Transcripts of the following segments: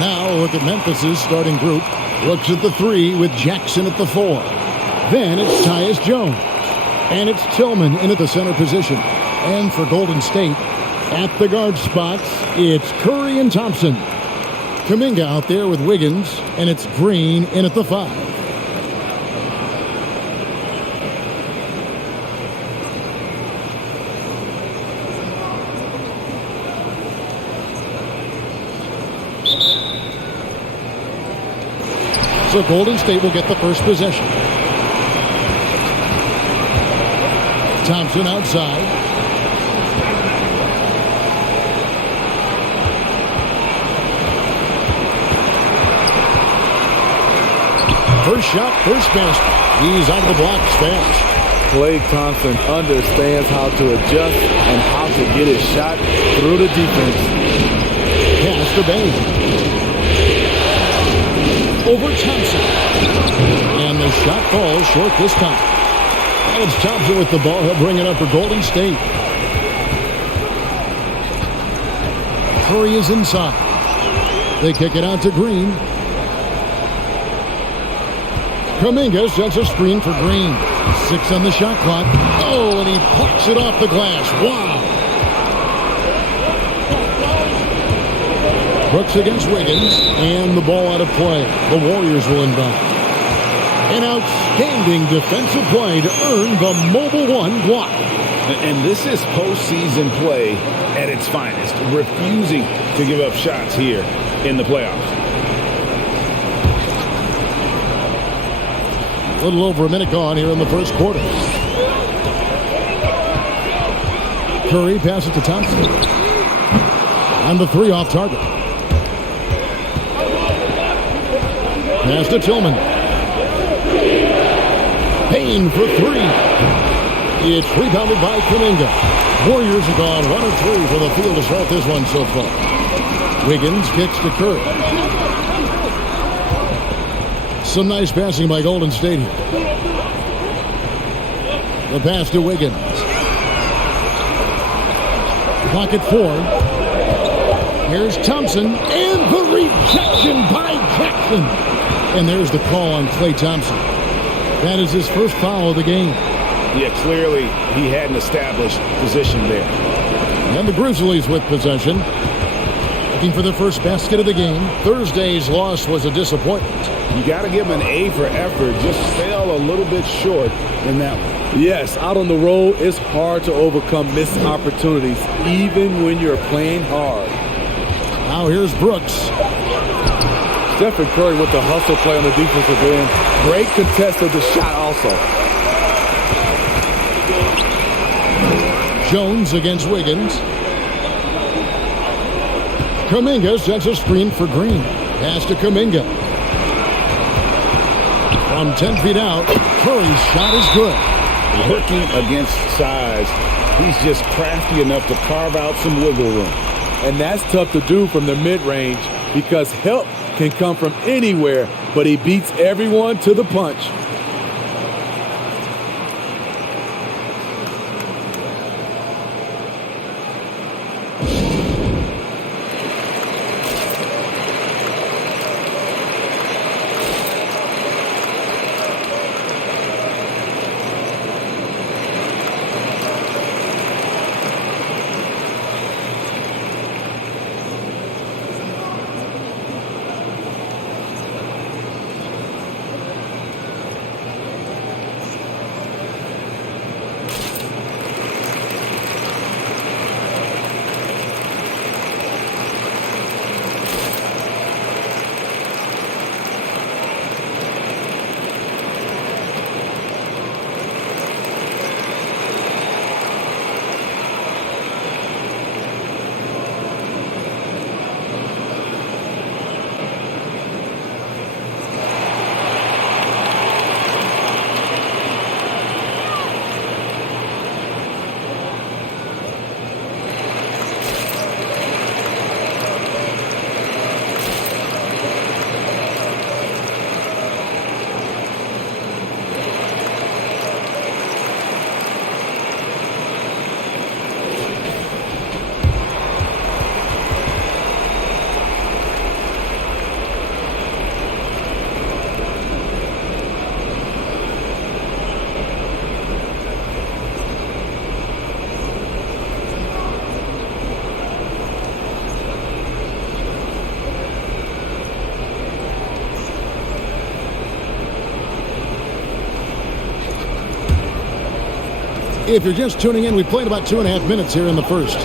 Now look at Memphis' starting group. Looks at the 3 with Jackson at the 4. Then it's Tyus Jones. And it's Tillman in at the center position. And for Golden State, at the guard spots, it's Curry and Thompson. Kuminga out there with Wiggins, and it's Green in at the 5. So Golden State will get the first possession. Thompson outside. First shot, first basket. He's out of the blocks fast. Klay Thompson understands how to adjust and how to get his shot through the defense. Pass to Bain. Over Thompson. And the shot falls short this time. And it's Thompson with the ball. He'll bring it up for Golden State. Curry is inside. They kick it out to Green. Kuminga sets a screen for Green. 6 on the shot clock. Oh, and he plucks it off the glass. Wow. Brooks against Wiggins, and the ball out of play. The Warriors will inbound. An outstanding defensive play to earn the Mobile One block. And this is postseason play at its finest, refusing to give up shots here in the playoffs. A little over a minute gone here in the first quarter. Curry passes to Thompson. On the 3 off target. Pass to Tillman. Payne for 3. It's rebounded by Kuminga. Warriors have gone 1 of 3 for the field to start this one so far. Wiggins kicks to Curry. Some nice passing by Golden State. The pass to Wiggins. Clock at 4. Here's Thompson, and the rejection by Jackson. And there's the call on Klay Thompson. That is his first foul of the game. Yeah, clearly he had an established position there. And the Grizzlies with possession. Looking for their first basket of the game. Thursday's loss was a disappointment. You got to give him an A for effort. Just fell a little bit short in that one. Yes, out on the road, it's hard to overcome missed opportunities, even when you're playing hard. Now here's Brooks. Stephen Curry with the hustle play on the defensive end. Great contest of the shot also. Jones against Wiggins. Kuminga sets a screen for Green. Pass to Kuminga. From 10 feet out, Curry's shot is good. Working against size, he's just crafty enough to carve out some wiggle room. And that's tough to do from the mid-range because help can come from anywhere, but he beats everyone to the punch. If you're just tuning in, we played about 2.5 minutes here in the first.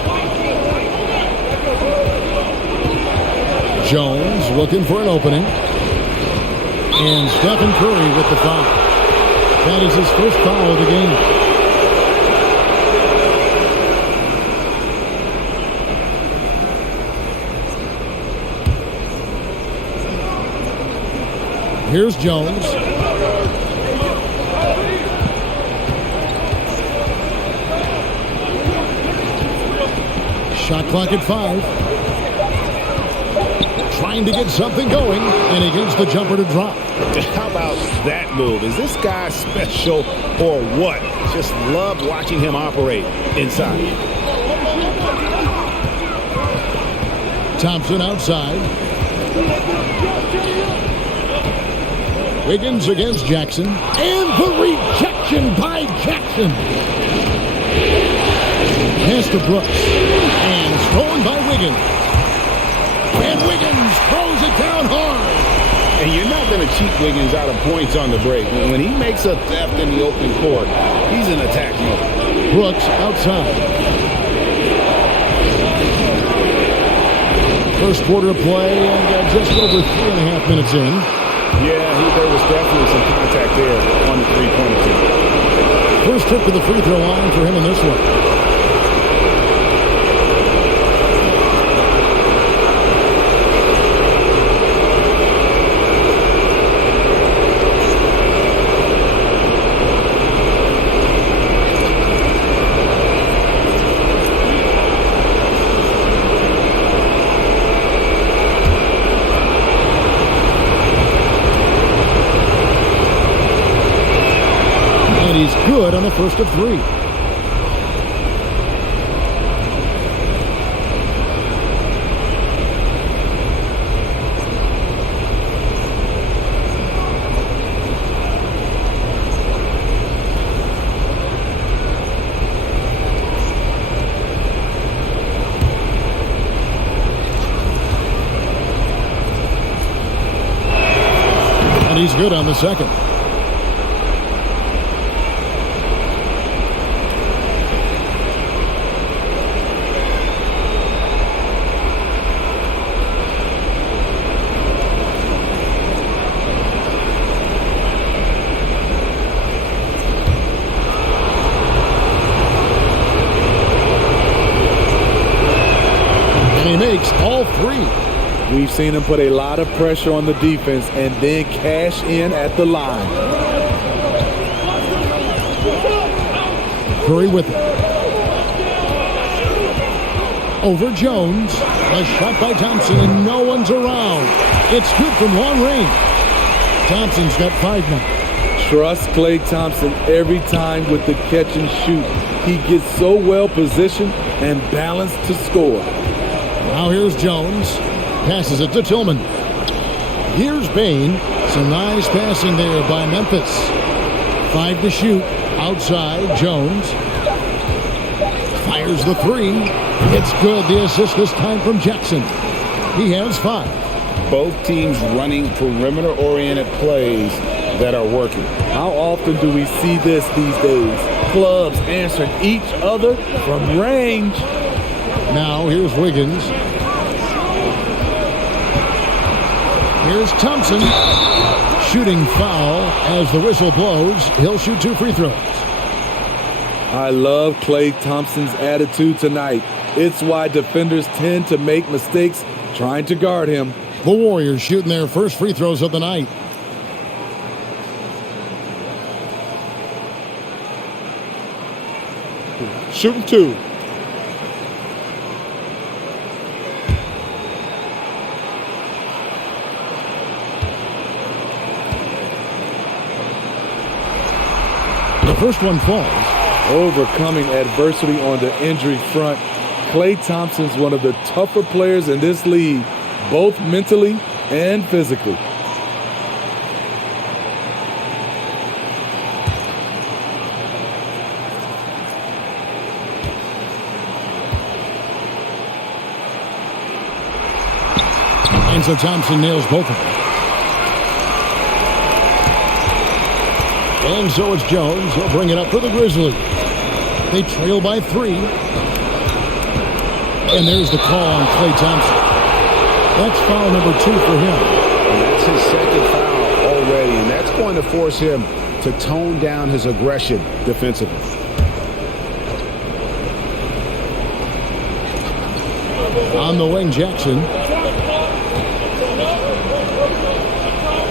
Jones looking for an opening. And Stephen Curry with the foul. That is his first foul of the game. Here's Jones. Shot clock at 5. Trying to get something going, and he gets the jumper to drop. How about that move? Is this guy special or what? Just love watching him operate inside. Thompson outside. Wiggins against Jackson. And the rejection by Jackson. Pass to Brooks. And stolen by Wiggins. And Wiggins throws it down hard. And you're not going to cheat Wiggins out of points on the break. When he makes a theft in the open court, he's in attack mode. Brooks outside. First quarter of play, and just over 3.5 minutes in. Yeah, there was definitely some contact there on the three-pointer team. First trip to the free throw line for him in this one. He's good on the first of 3. And he's good on the second. He makes all 3. We've seen him put a lot of pressure on the defense and then cash in at the line. Curry with it. Over Jones. A shot by Thompson, and no one's around. It's good from long range. Thompson's got 5 now. Trust Klay Thompson every time with the catch and shoot. He gets so well positioned and balanced to score. Now here's Jones. Passes it to Tillman. Here's Bain. Some nice passing there by Memphis. 5 to shoot. Outside, Jones. Fires the 3. It's good. The assist this time from Jackson. He has 5. Both teams running perimeter-oriented plays that are working. How often do we see this these days? Clubs answering each other from range. Now here's Wiggins. Here's Thompson. Shooting foul as the whistle blows. He'll shoot 2 free throws. I love Klay Thompson's attitude tonight. It's why defenders tend to make mistakes trying to guard him. The Warriors shooting their first free throws of the night. Shooting 2. The first one falls. Overcoming adversity on the injury front, Klay Thompson's one of the tougher players in this league, both mentally and physically. And so Thompson nails both of them. And so it's Jones. He'll bring it up for the Grizzlies. They trail by 3. And there's the call on Klay Thompson. That's foul number 2 for him. And that's his second foul already, and that's going to force him to tone down his aggression defensively. On the wing, Jackson.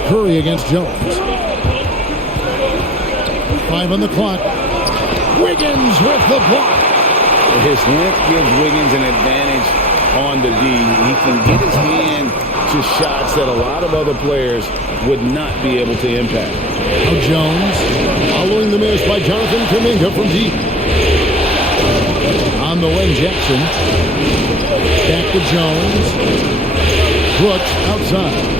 Curry against Jones. 5 on the clock. Wiggins with the block. His length gives Wiggins an advantage on the D. He can get his hand to shots that a lot of other players would not be able to impact. Now Jones following the miss by Jonathan Kuminga from deep. On the wing, Jackson. Back to Jones. Brooks outside.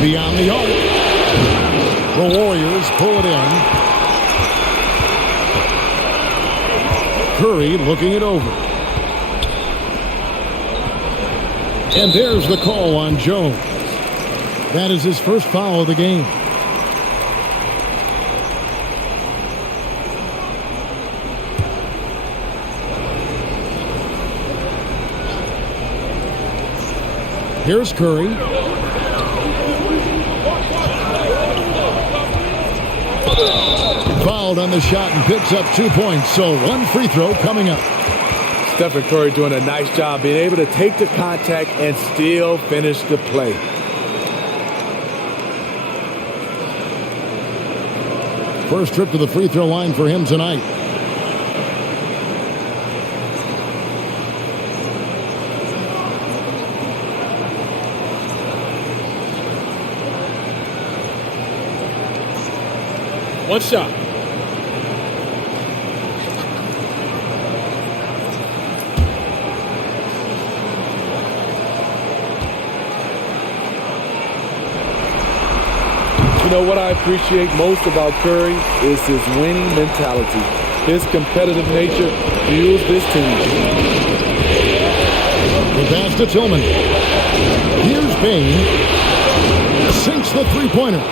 Beyond the arc. The Warriors pull it in. Curry looking it over. And there's the call on Jones. That is his first foul of the game. Here's Curry. Fouled on the shot and picks up 2 points. So 1 free throw coming up. Stephen Curry doing a nice job being able to take the contact and still finish the play. First trip to the free throw line for him tonight. One shot. You know what I appreciate most about Curry is his winning mentality. His competitive nature fuels this team. The pass to Tillman. Here's Bain. Sinks the three-pointer.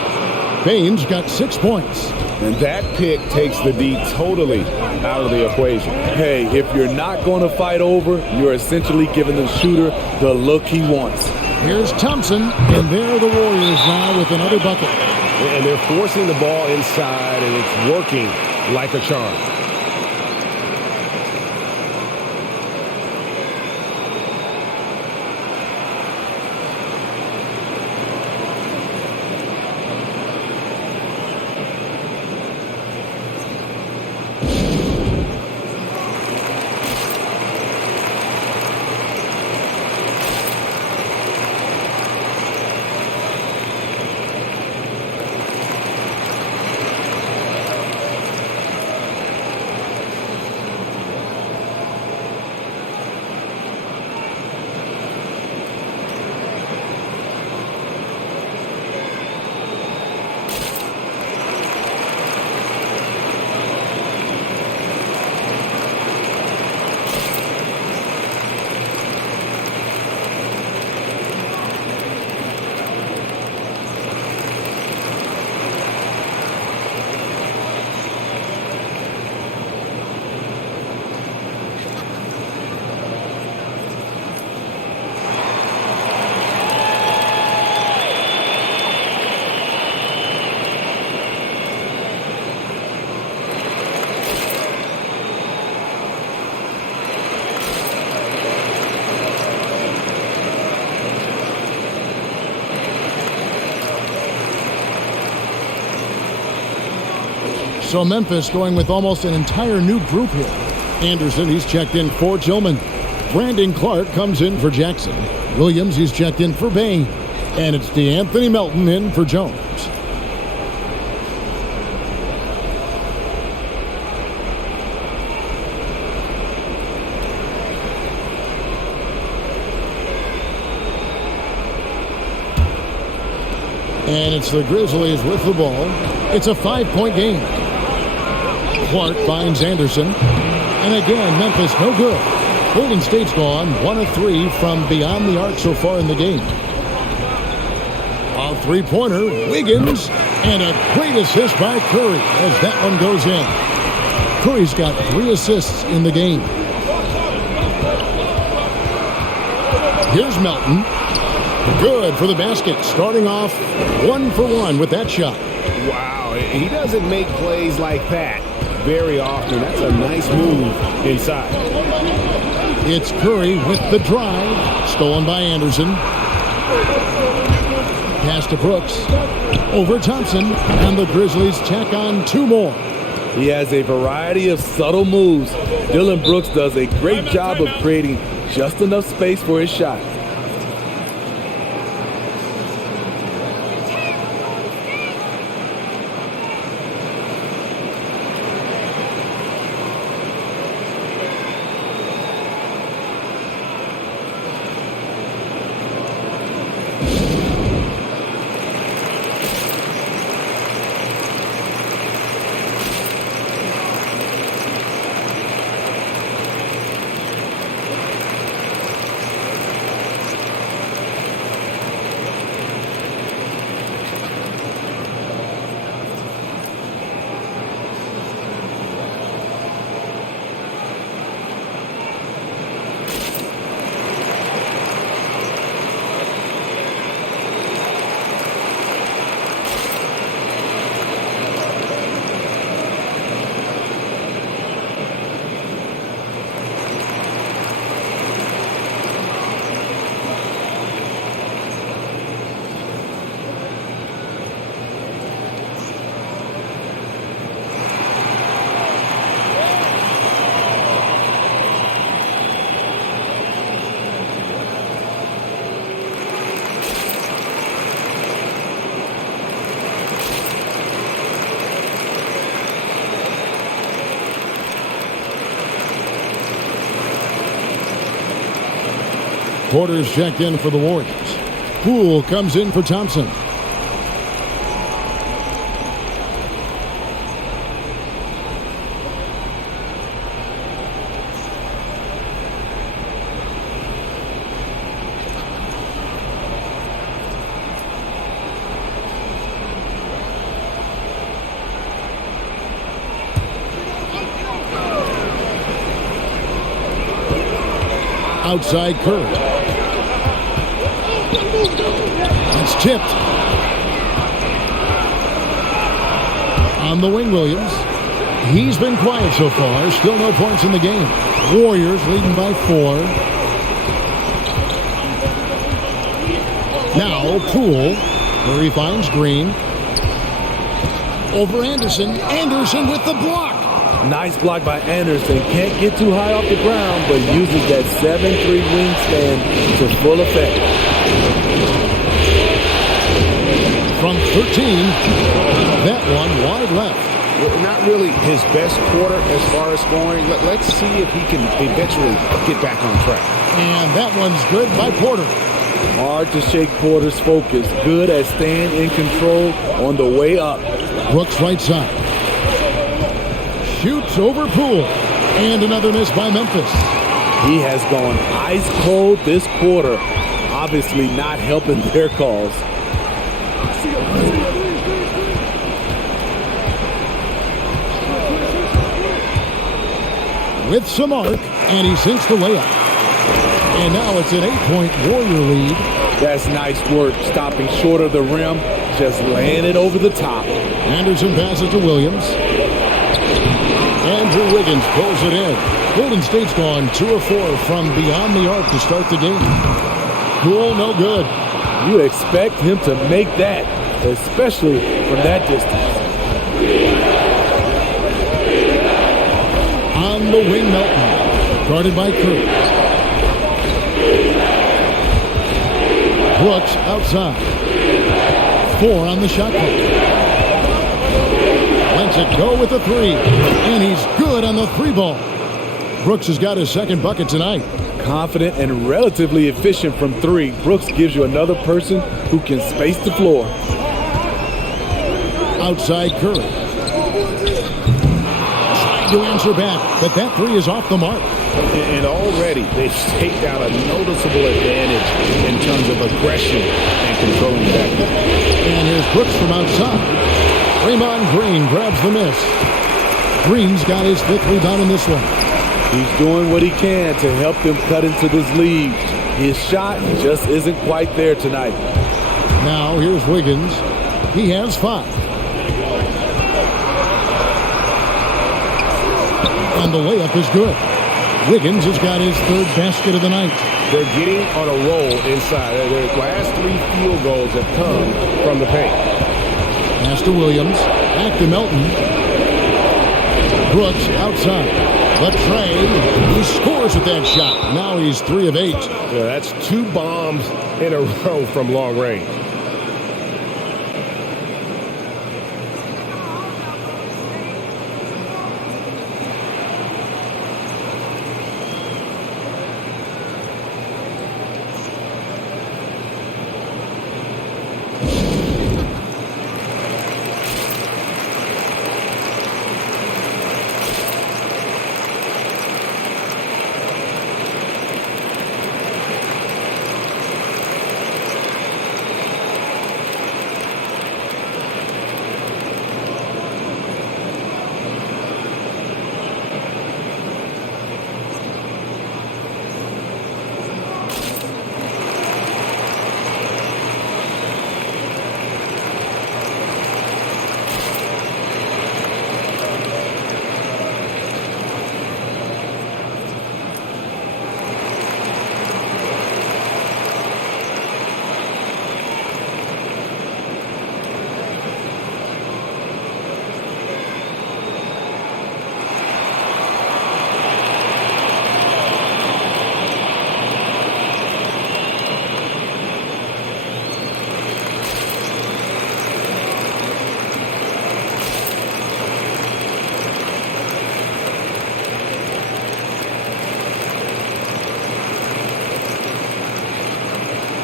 Bain's got 6 points. And that pick takes the D totally out of the equation. Hey, if you're not going to fight over, you're essentially giving the shooter the look he wants. Here's Thompson, and there are the Warriors now with another bucket. And they're forcing the ball inside, and it's working like a charm. So Memphis going with almost an entire new group here. Anderson, he's checked in for Tillman. Brandon Clark comes in for Jackson. Williams, he's checked in for Bain. And it's DeAnthony Melton in for Jones. And it's the Grizzlies with the ball. It's a 5-point game. Clark finds Anderson. And again, Memphis no good. Golden State's gone 1 of 3 from beyond the arc so far in the game. A three-pointer, Wiggins, And a great assist by Curry as that one goes in. Curry's got 3 assists in the game. Here's Melton. Good for the basket. Starting off 1 for 1 with that shot. Wow, he doesn't make plays like that very often. That's a nice move inside. It's Curry with the drive. Stolen by Anderson. Pass to Brooks. Over Thompson. And the Grizzlies tack on 2 more. He has a variety of subtle moves. Dillon Brooks does a great job of creating just enough space for his shot. Porter's checked in for the Warriors. Poole comes in for Thompson. Outside Curry. It's tipped. On the wing, Williams. He's been quiet so far. Still no points in the game. Warriors leading by 4. Now Poole, where he finds Green. Over Anderson. Anderson with the block. Nice block by Anderson. Can't get too high off the ground, but uses that 7'3" wingspan to full effect. From 13, that one wide left. Not really his best quarter as far as scoring. Let's see if he can eventually get back on track. And that one's good by Porter. Hard to shake Porter's focus. Good at staying in control on the way up. Brooks right side. Shoots over Poole. And another miss by Memphis. He has gone ice cold this quarter. Obviously not helping their cause. With some arc, and he sinks the layup. And now it's an 8-point Warrior lead. That's nice work, stopping short of the rim, just laying it over the top. Anderson passes to Williams. Andrew Wiggins pulls it in. Golden State's gone 2 of 4 from beyond the arc to start the game. Poole, no good. You expect him to make that, especially from that distance. On the wing, Melton. Guarded by Curry. Brooks outside. 4 on the shot clock. Lets it go with the 3. And he's good on the 3 ball. Brooks has got his second bucket tonight. Confident and relatively efficient from 3. Brooks gives you another person who can space the floor. Outside Curry. Trying to answer back, but that 3 is off the mark. And already they've staked out a noticeable advantage in terms of aggression and controlling the backcourt. And here's Brooks from outside. Draymond Green grabs the miss. Green's got his 5th rebound in this one. He's doing what he can to help them cut into this lead. His shot just isn't quite there tonight. Now here's Wiggins. He has 5. And the layup is good. Wiggins has got his 3rd basket of the night. They're getting on a roll inside. Their last 3 field goals have come from the paint. Pass to Williams. Back to Melton. Brooks outside. The trade. He scores with that shot. Now he's 3 of 8. Yeah, that's 2 bombs in a row from long range.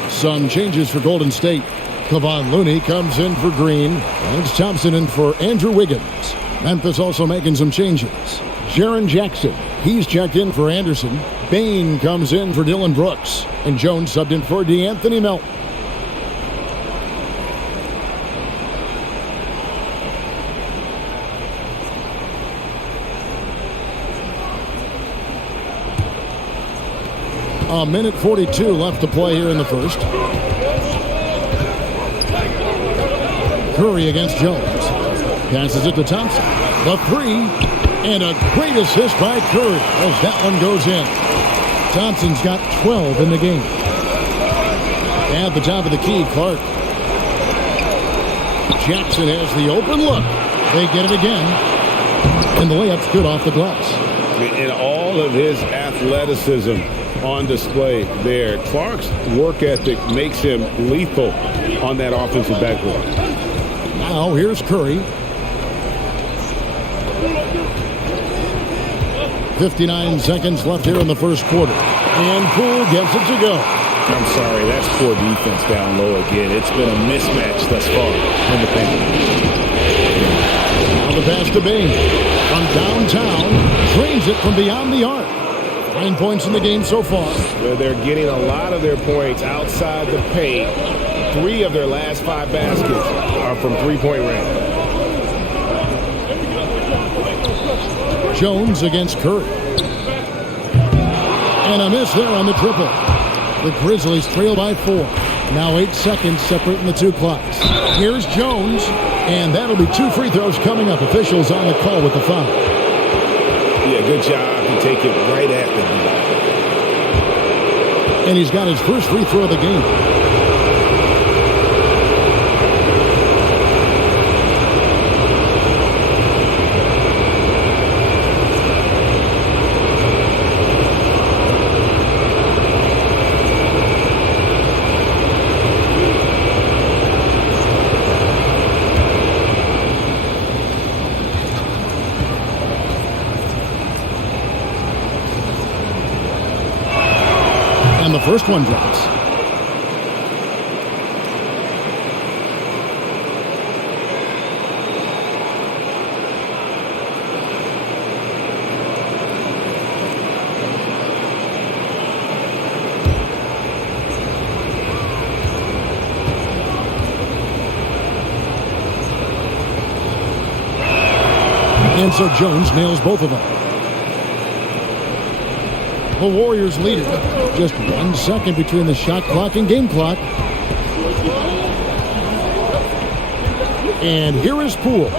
Some changes for Golden State. Kevon Looney comes in for Green. Lance Thompson in for Andrew Wiggins. Memphis also making some changes. Jaren Jackson, he's checked in for Anderson. Bain comes in for Dylan Brooks. And Jones subbed in for DeAnthony Melton. A minute 42 left to play here in the first. Curry against Jones. Passes it to Thompson. The 3. And a great assist by Curry as that one goes in. Thompson's got 12 in the game. At the top of the key, Clark. Jackson has the open look. They get it again. And the layup's good off the glass. In all of his athleticism on display there, Clark's work ethic makes him lethal on that offensive backboard. Now here's Curry. 59 seconds left here in the first quarter. And Poole gets it to go. I'm sorry, that's poor defense down low again. It's been a mismatch thus far in the paint. Now the pass to Bain. From downtown, drains it from beyond the arc. 9 points in the game so far. They're getting a lot of their points outside the paint. 3 of their last 5 baskets are from three-point range. Jones against Curry. And a miss there on the triple. The Grizzlies trail by 4. Now 8 seconds separating the 2 clocks. Here's Jones. And that'll be 2 free throws coming up. Officials on the call with the foul. Yeah, good job to take it right at the net. And he's got his first free throw of the game. And the first one drops. And so Jones nails both of them. The Warriors lead it. Just 1 second between the shot clock and game clock. And here is Poole.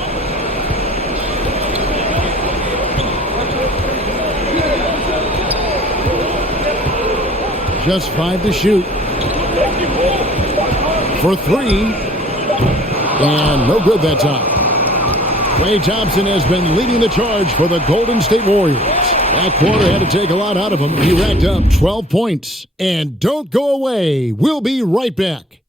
Just 5 to shoot. For 3. And no good that time. Klay Thompson has been leading the charge for the Golden State Warriors. That quarter had to take a lot out of him. He racked up 12 points. And don't go away. We'll be right back.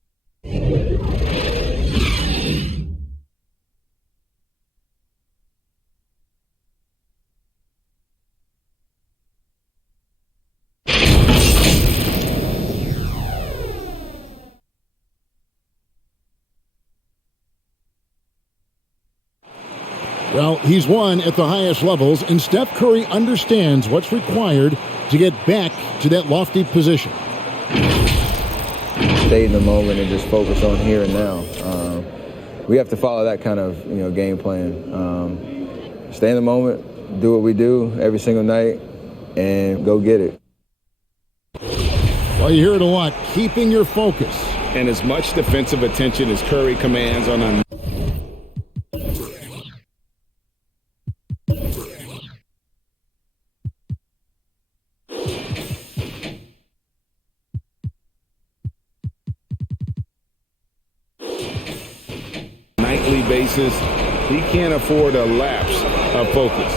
Well, he's won at the highest levels, and Steph Curry understands what's required to get back to that lofty position. Stay in the moment and just focus on here and now. We have to follow that kind of game plan. Stay in the moment, do what we do every single night, and go get it. Well, you hear it a lot, keeping your focus. And as much defensive attention as Curry commands on a nightly basis, he can't afford a lapse of focus.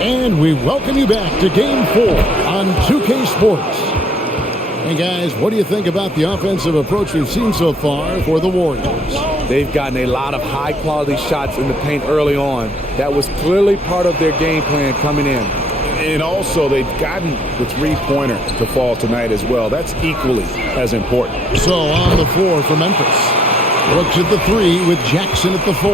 And we welcome you back to Game 4 on 2K Sports. And guys, what do you think about the offensive approach we've seen so far for the Warriors? They've gotten a lot of high-quality shots in the paint early on. That was clearly part of their game plan coming in. And also, they've gotten the three-pointer to fall tonight as well. That's equally as important. So on the floor for Memphis. Looks at the 3 with Jackson at the 4.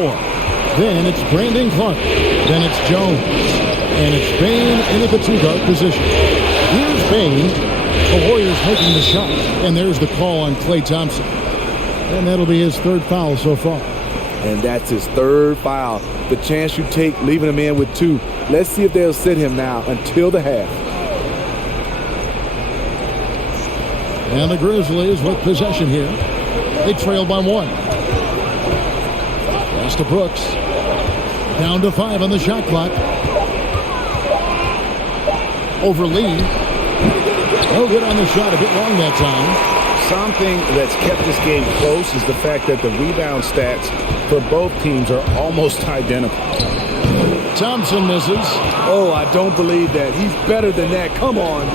Then it's Brandon Clark. Then it's Jones. And it's Bane in at the 2-guard position. Here's Bane. The Warriors making the shot. And there's the call on Klay Thompson. And that'll be his 3rd foul so far. And that's his 3rd foul. The chance you take leaving him in with 2. Let's see if they'll sit him now until the half. And the Grizzlies with possession here. They trail by 1. Pass to Brooks. Down to 5 on the shot clock. Over Lee. No good on the shot. A bit long that time. Something that's kept this game close is the fact that the rebound stats for both teams are almost identical. Thompson misses. Oh, I don't believe that. He's better than that. Come on.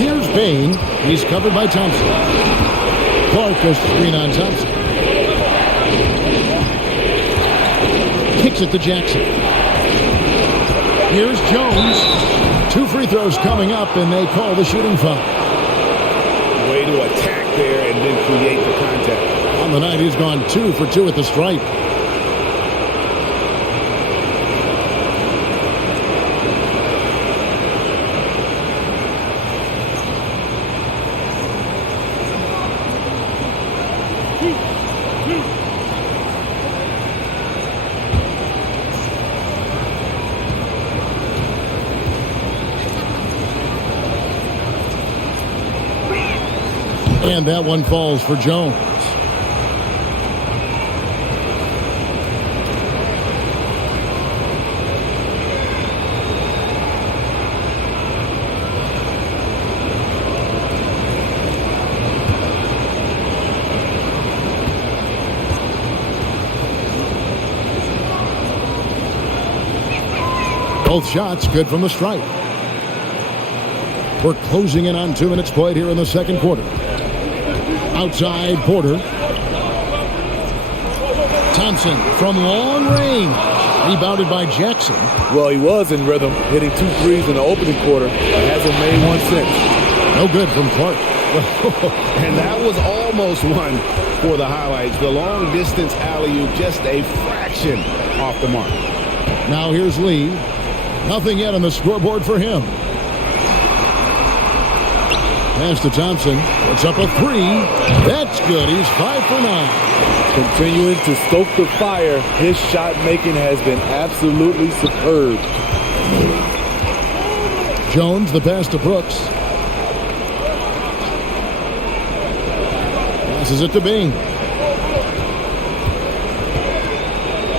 Here's Bane. He's covered by Thompson. Clark goes to screen on Thompson. Kicks it to Jackson. Here's Jones. 2 free throws coming up, and they call the shooting foul. Way to attack there and then create the contact. On the night, he's gone 2 for 2 at the stripe. And that one falls for Jones. Both shots good from the stripe. We're closing in on 2 minutes played here in the second quarter. Outside Porter. Thompson from long range. Rebounded by Jackson. Well, he was in rhythm, hitting 2 threes in the opening quarter. Hasn't made one since. No good from Clark. And that was almost one for the highlights. The long distance alley-oop, just a fraction off the mark. Now here's Lee. Nothing yet on the scoreboard for him. Pass to Thompson. It's up a three. That's good. He's 5 for 9. Continuing to stoke the fire, his shot making has been absolutely superb. Jones, the pass to Brooks. Passes it to Bing.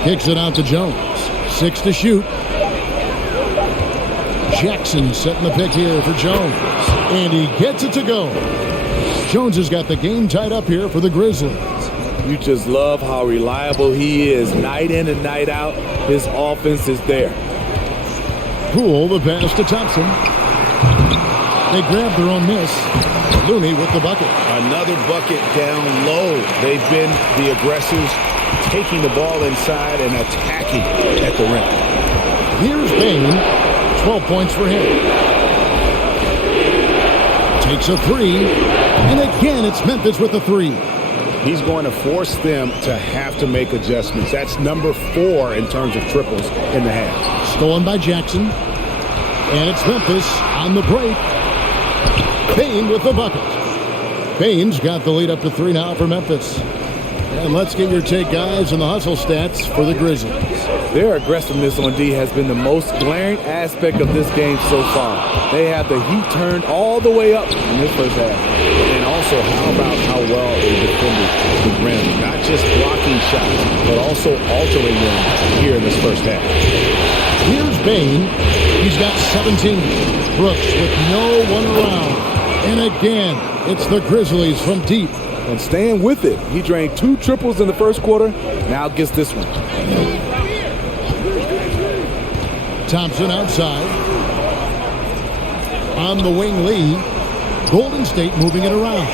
Kicks it out to Jones. 6 to shoot. Jackson setting the pick here for Jones. And he gets it to go. Jones has got the game tied up here for the Grizzlies. You just love how reliable he is. Night in and night out, his offense is there. Poole, the pass to Thompson. They grab their own miss. Looney with the bucket. Another bucket down low. They've been the aggressors, taking the ball inside and attacking at the rim. Here's Bain. 12 points for him. Takes a three. And again, it's Memphis with the three. He's going to force them to have to make adjustments. That's number 4 in terms of triples in the half. Stolen by Jackson. And it's Memphis on the break. Bain with the bucket. Bain's got the lead up to 3 now for Memphis. And let's get your take, guys, on the hustle stats for the Grizzlies. Their aggressiveness on D has been the most glaring aspect of this game so far. They have the heat turned all the way up in this first half. And also, how about how well they defended the rim? Not just blocking shots, but also altering them here in this first half. Here's Bain. He's got 17. Brooks with no one around. And again, it's the Grizzlies from deep. And staying with it. He drained 2 triples in the first quarter. Now gets this one. Thompson outside. On the wing, Lee. Golden State moving it around.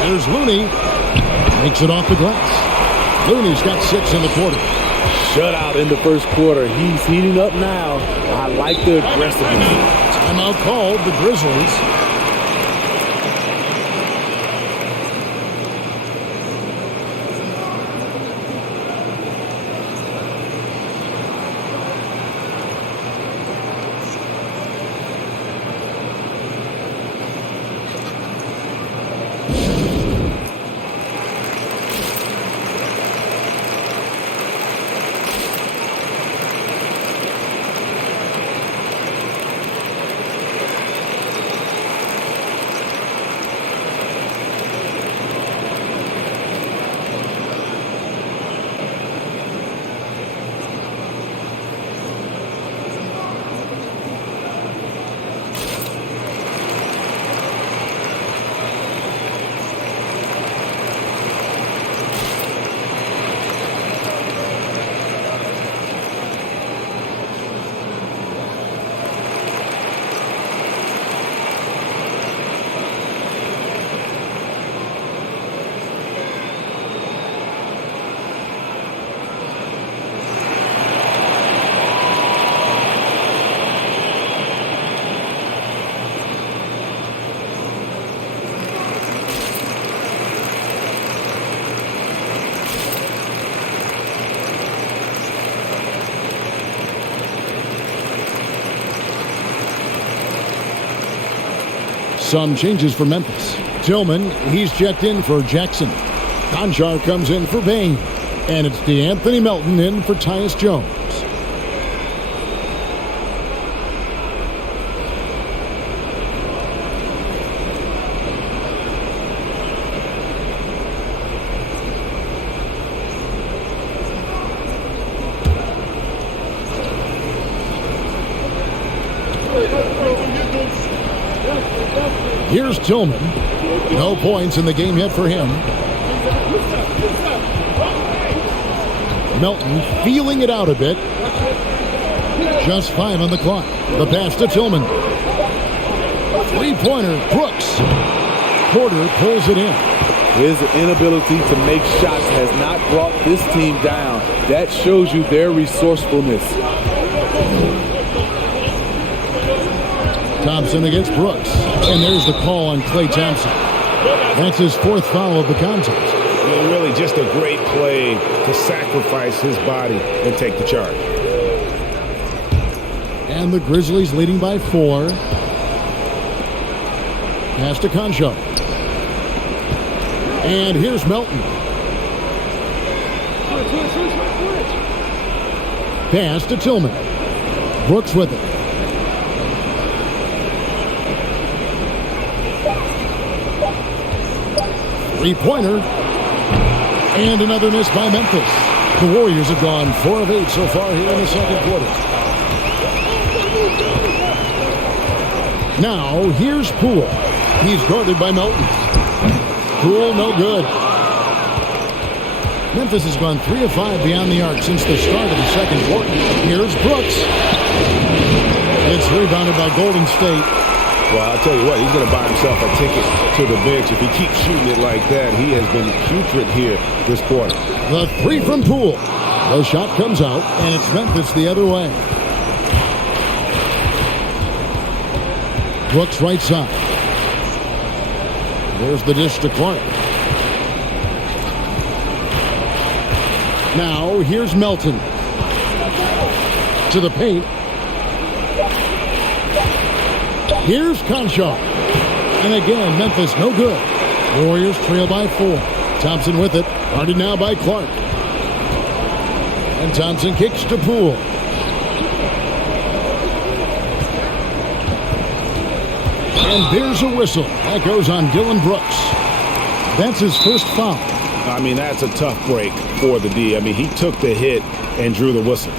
There's Looney. Makes it off the glass. Looney's got 6 in the quarter. Shutout in the first quarter. He's heating up now. I like the aggressiveness. Timeout called, the Grizzlies. Some changes for Memphis. Tillman, he's checked in for Jackson. Conchar comes in for Bain. And it's DeAnthony Melton in for Tyus Jones. Here's Tillman. No points in the game yet for him. Melton feeling it out a bit. Just 5 on the clock. The pass to Tillman. Three-pointer, Brooks. Porter pulls it in. His inability to make shots has not brought this team down. That shows you their resourcefulness. Thompson against Brooks. And there's the call on Klay Thompson. That's his 4th foul of the contest. And really just a great play to sacrifice his body and take the charge. And the Grizzlies leading by 4. Pass to Concho. And here's Melton. Pass to Tillman. Brooks with it. Three-pointer. And another miss by Memphis. The Warriors have gone 4 of 8 so far here in the second quarter. Now, here's Poole. He's guarded by Melton. Poole, no good. Memphis has gone 3 of 5 beyond the arc since the start of the second quarter. Here's Brooks. It's rebounded by Golden State. Well, I'll tell you what, he's going to buy himself a ticket to the bench. If he keeps shooting it like that, he has been putrid here this quarter. The three from Poole. The shot comes out, and it's Memphis the other way. Brooks right side. There's the dish to Clark. Now, here's Melton. To the paint. Here's Concho. And again, Memphis no good. Warriors trail by 4. Thompson with it. Guarded now by Clark. And Thompson kicks to Poole. And there's a whistle. That goes on Dylan Brooks. That's his first foul. I mean, that's a tough break for the D. I mean, he took the hit and drew the whistle.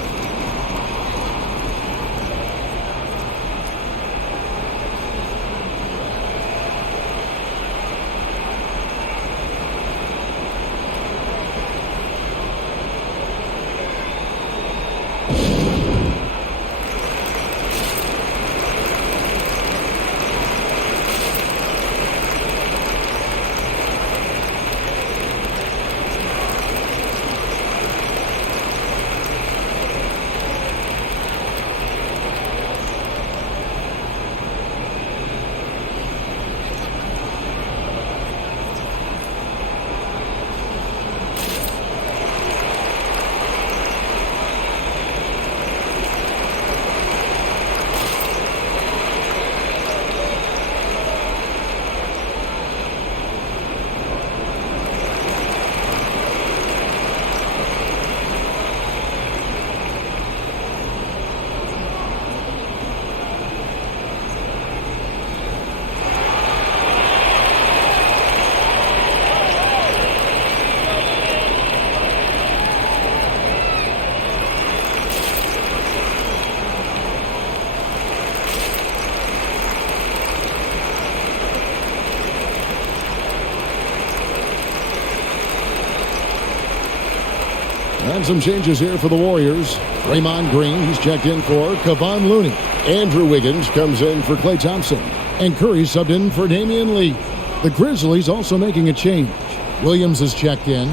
And some changes here for the Warriors. Draymond Green, he's checked in for Kevon Looney. Andrew Wiggins comes in for Klay Thompson. And Curry subbed in for Damian Lee. The Grizzlies also making a change. Williams is checked in.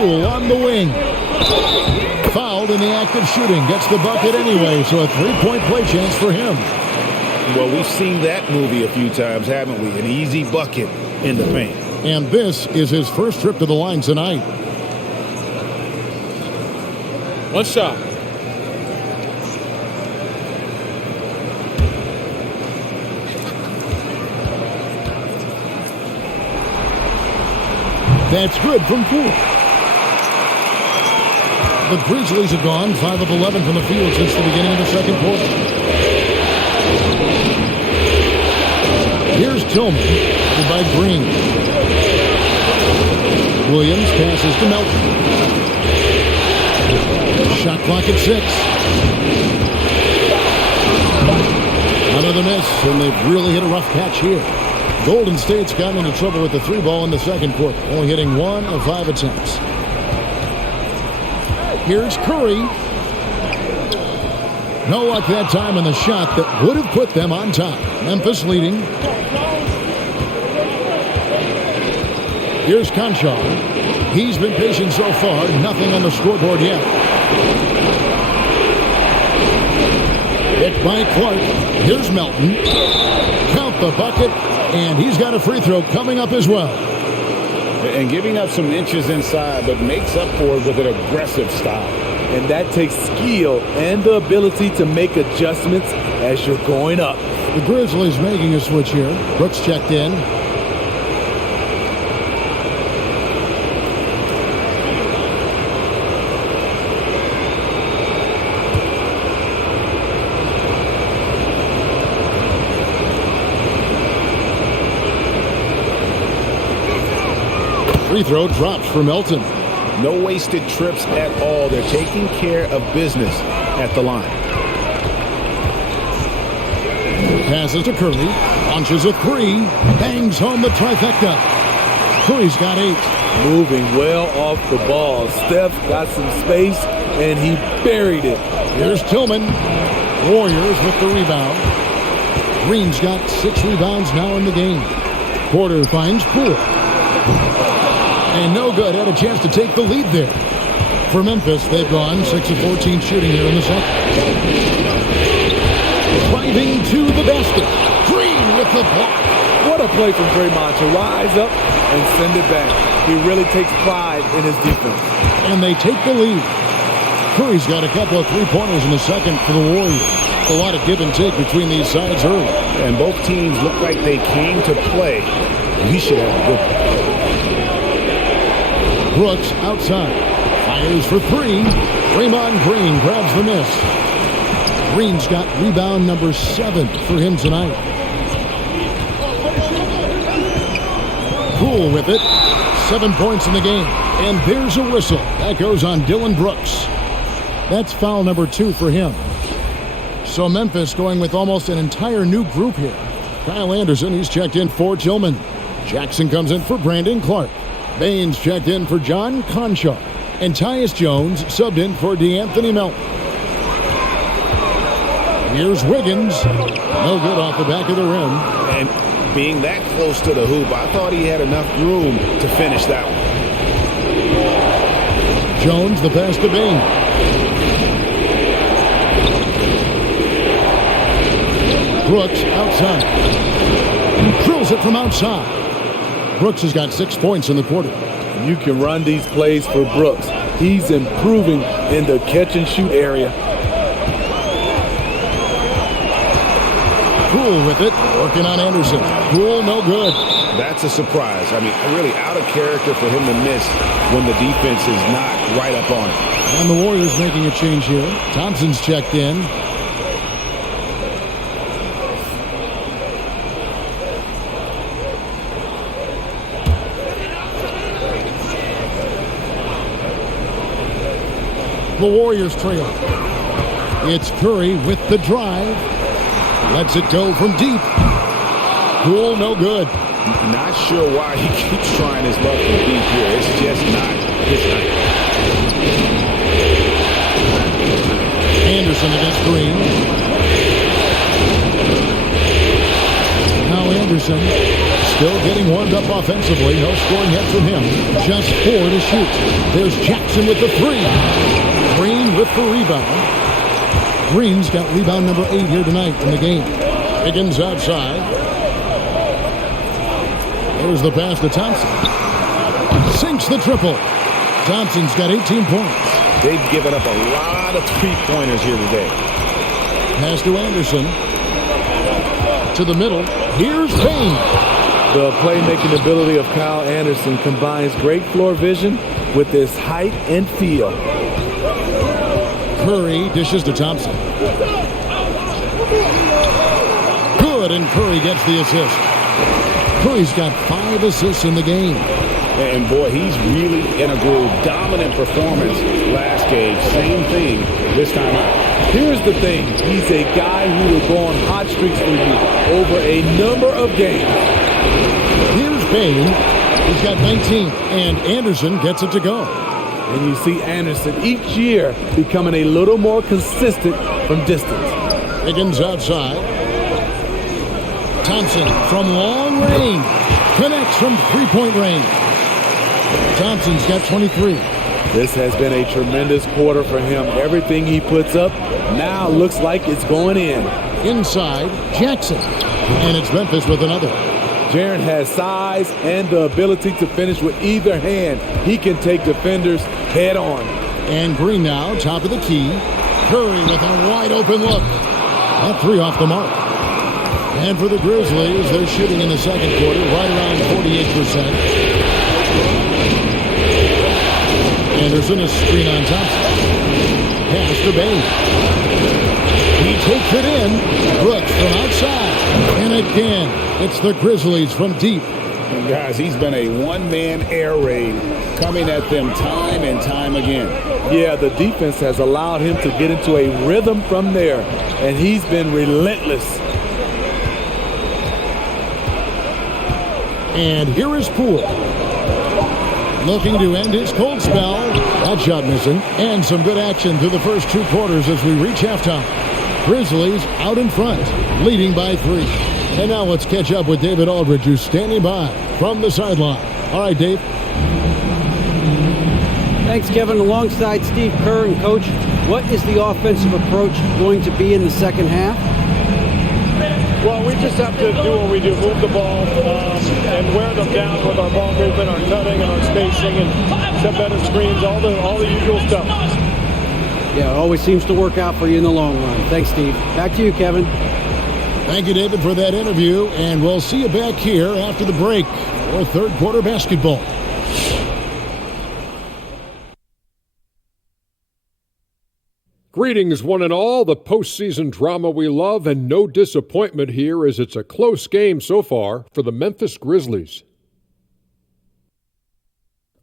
On the wing. Fouled in the act of shooting. Gets the bucket anyway, so a three-point play chance for him. Well, we've seen that movie a few times, haven't we? An easy bucket in the paint. And this is his first trip to the line tonight. One shot. That's good from Poole. The Grizzlies have gone 5 of 11 from the field since the beginning of the second quarter. Here's Tillman, by Green. Williams passes to Melton. Shot clock at 6. Another miss, and they've really hit a rough patch here. Golden State's gotten into trouble with the 3 ball in the second quarter, only hitting 1 of 5 attempts. Here's Curry. No luck that time in the shot that would have put them on top. Memphis leading. Here's Concho. He's been patient so far. Nothing on the scoreboard yet. Hit by Clark. Here's Melton. Count the bucket, and he's got a free throw coming up as well. And giving up some inches inside, but makes up for it with an aggressive style. And that takes skill and the ability to make adjustments as you're going up. The Grizzlies making a switch here. Brooks checked in. Free throw drops for Melton. No wasted trips at all. They're taking care of business at the line. Passes to Curry. Launches a three. Bangs home the trifecta. Curry's got 8. Moving well off the ball. Steph got some space, and he buried it. Here's Tillman. Warriors with the rebound. Green's got 6 rebounds now in the game. Porter finds Poole. And no good. Had a chance to take the lead there. For Memphis, they've gone 6 of 14 shooting here in the second. Driving to the basket. Green with the block. What a play from Draymond to rise up and send it back. He really takes pride in his defense. And they take the lead. Curry's got a couple of three-pointers in the second for the Warriors. A lot of give and take between these sides early. And both teams look like they came to play. We should have a good one. Brooks outside. Fires for 3. Draymond Green grabs the miss. Green's got rebound number 7 for him tonight. Poole with it. 7 points in the game. And there's a whistle. That goes on Dylan Brooks. That's foul number 2 for him. So Memphis going with almost an entire new group here. Kyle Anderson, he's checked in for Tillman. Jackson comes in for Brandon Clark. Baines checked in for John Concha. And Tyus Jones subbed in for DeAnthony Melton. Here's Wiggins. No good off the back of the rim. And being that close to the hoop, I thought he had enough room to finish that one. Jones, the pass to Baines. Brooks outside. Drills it from outside. Brooks has got 6 points in the quarter. You can run these plays for Brooks. He's improving in the catch-and-shoot area. Poole with it, working on Anderson. Poole, no good. That's a surprise. I mean, really out of character for him to miss when the defense is not right up on it. And the Warriors making a change here. Thompson's checked in. The Warriors trail. It's Curry with the drive. Lets it go from deep. Poole, no good. Not sure why he keeps trying his luck from deep here. It's just not his night. Anderson against Green. Now Anderson still getting warmed up offensively. No scoring yet from him. Just 4 to shoot. There's Jackson with the 3. Green with the rebound. Green's got rebound number 8 here tonight in the game. Higgins outside. There's the pass to Thompson. Sinks the triple. Thompson's got 18 points. They've given up a lot of three-pointers here today. Pass to Anderson. To the middle. Here's Payne. The playmaking ability of Kyle Anderson combines great floor vision with his height and feel. Curry dishes to Thompson. Good, and Curry gets the assist. Curry's got 5 assists in the game. And boy, he's really in a groove. Dominant performance last game. Same thing this time out. Here's the thing. He's a guy who will go on hot streaks for you over a number of games. Here's Payne. He's got 19, and Anderson gets it to go. And you see Anderson each year becoming a little more consistent from distance. Higgins outside. Thompson from long range. Connects from three-point range. Thompson's got 23. This has been a tremendous quarter for him. Everything he puts up now looks like it's going in. Inside, Jackson. And it's Memphis with another. Jaren has size and the ability to finish with either hand. He can take defenders head on. And Green now, top of the key. Curry with a wide open look. That three off the mark. And for the Grizzlies, they're shooting in the second quarter right around 48%. Anderson is screen on Thompson. Pass to Bain. He takes it in. Brooks from outside. And again, it's the Grizzlies from deep. And guys, he's been a one-man air raid coming at them time and time again. Yeah, the defense has allowed him to get into a rhythm from there, and he's been relentless. And here is Poole. Looking to end his cold spell. That shot missing. And some good action through the first two quarters as we reach halftime. Grizzlies out in front, leading by 3. And now let's catch up with David Aldridge, who's standing by from the sideline. All right, Dave. Thanks, Kevin. Alongside Steve Kerr and Coach, what is the offensive approach going to be in the second half? Well, we just have to do what we do, move the ball and wear them down with our ball movement, our cutting, and our spacing, and set better screens, all the usual stuff. Yeah, it always seems to work out for you in the long run. Thanks, Steve. Back to you, Kevin. Thank you, David, for that interview, and we'll see you back here after the break for third quarter basketball. Greetings, one and all. The postseason drama we love, and no disappointment here as it's a close game so far for the Memphis Grizzlies.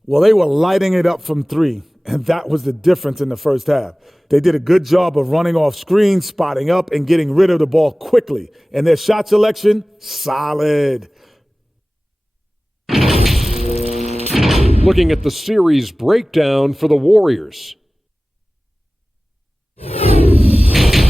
Well, they were lighting it up from 3, and that was the difference in the first half. They did a good job of running off screens, spotting up, and getting rid of the ball quickly. And their shot selection, solid. Looking at the series breakdown for the Warriors.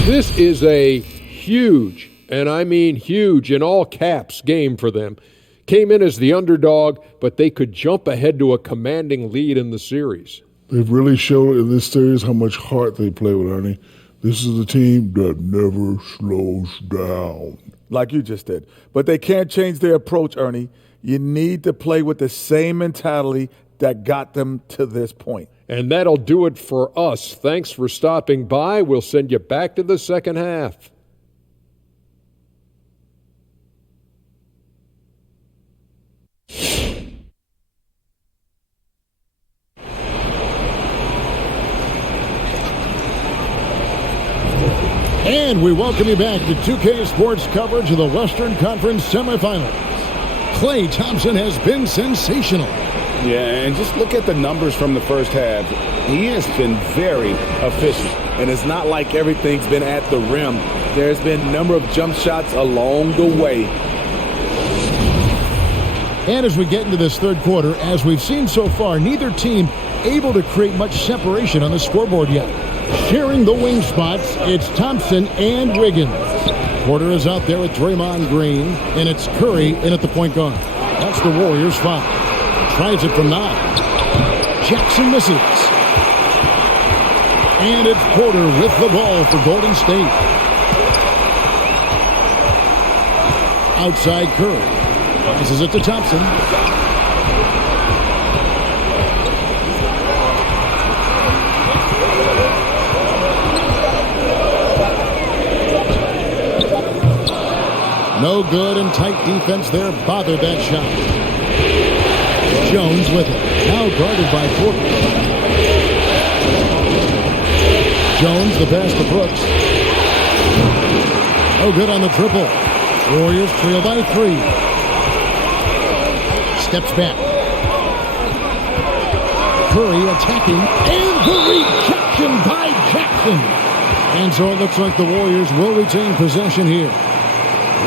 This is a huge, and I mean huge in all caps, game for them. Came in as the underdog, but they could jump ahead to a commanding lead in the series. They've really showed in this series how much heart they play with, Ernie. This is a team that never slows down. Like you just did. But they can't change their approach, Ernie. You need to play with the same mentality that got them to this point. And that'll do it for us. Thanks for stopping by. We'll send you back to the second half. And we welcome you back to 2K Sports coverage of the Western Conference semifinals. Klay Thompson has been sensational. Yeah, and just look at the numbers from the first half. He has been very efficient. And it's not like everything's been at the rim. There's been a number of jump shots along the way. And as we get into this third quarter, as we've seen so far, neither team able to create much separation on the scoreboard yet. Sharing the wing spots, it's Thompson and Wiggins. Porter is out there with Draymond Green, and it's Curry in at the point guard. That's the Warriors' foul. Tries it from 9. Jackson misses. And it's Porter with the ball for Golden State. Outside Curry. Passes it to Thompson. No good, and tight defense there bothered that shot. Jones with it. Now guarded by Porter. Jones, the pass to Brooks. No good on the triple. Warriors trail by 3. Steps back. Curry attacking, and the rejection by Jackson. And so it looks like the Warriors will retain possession here.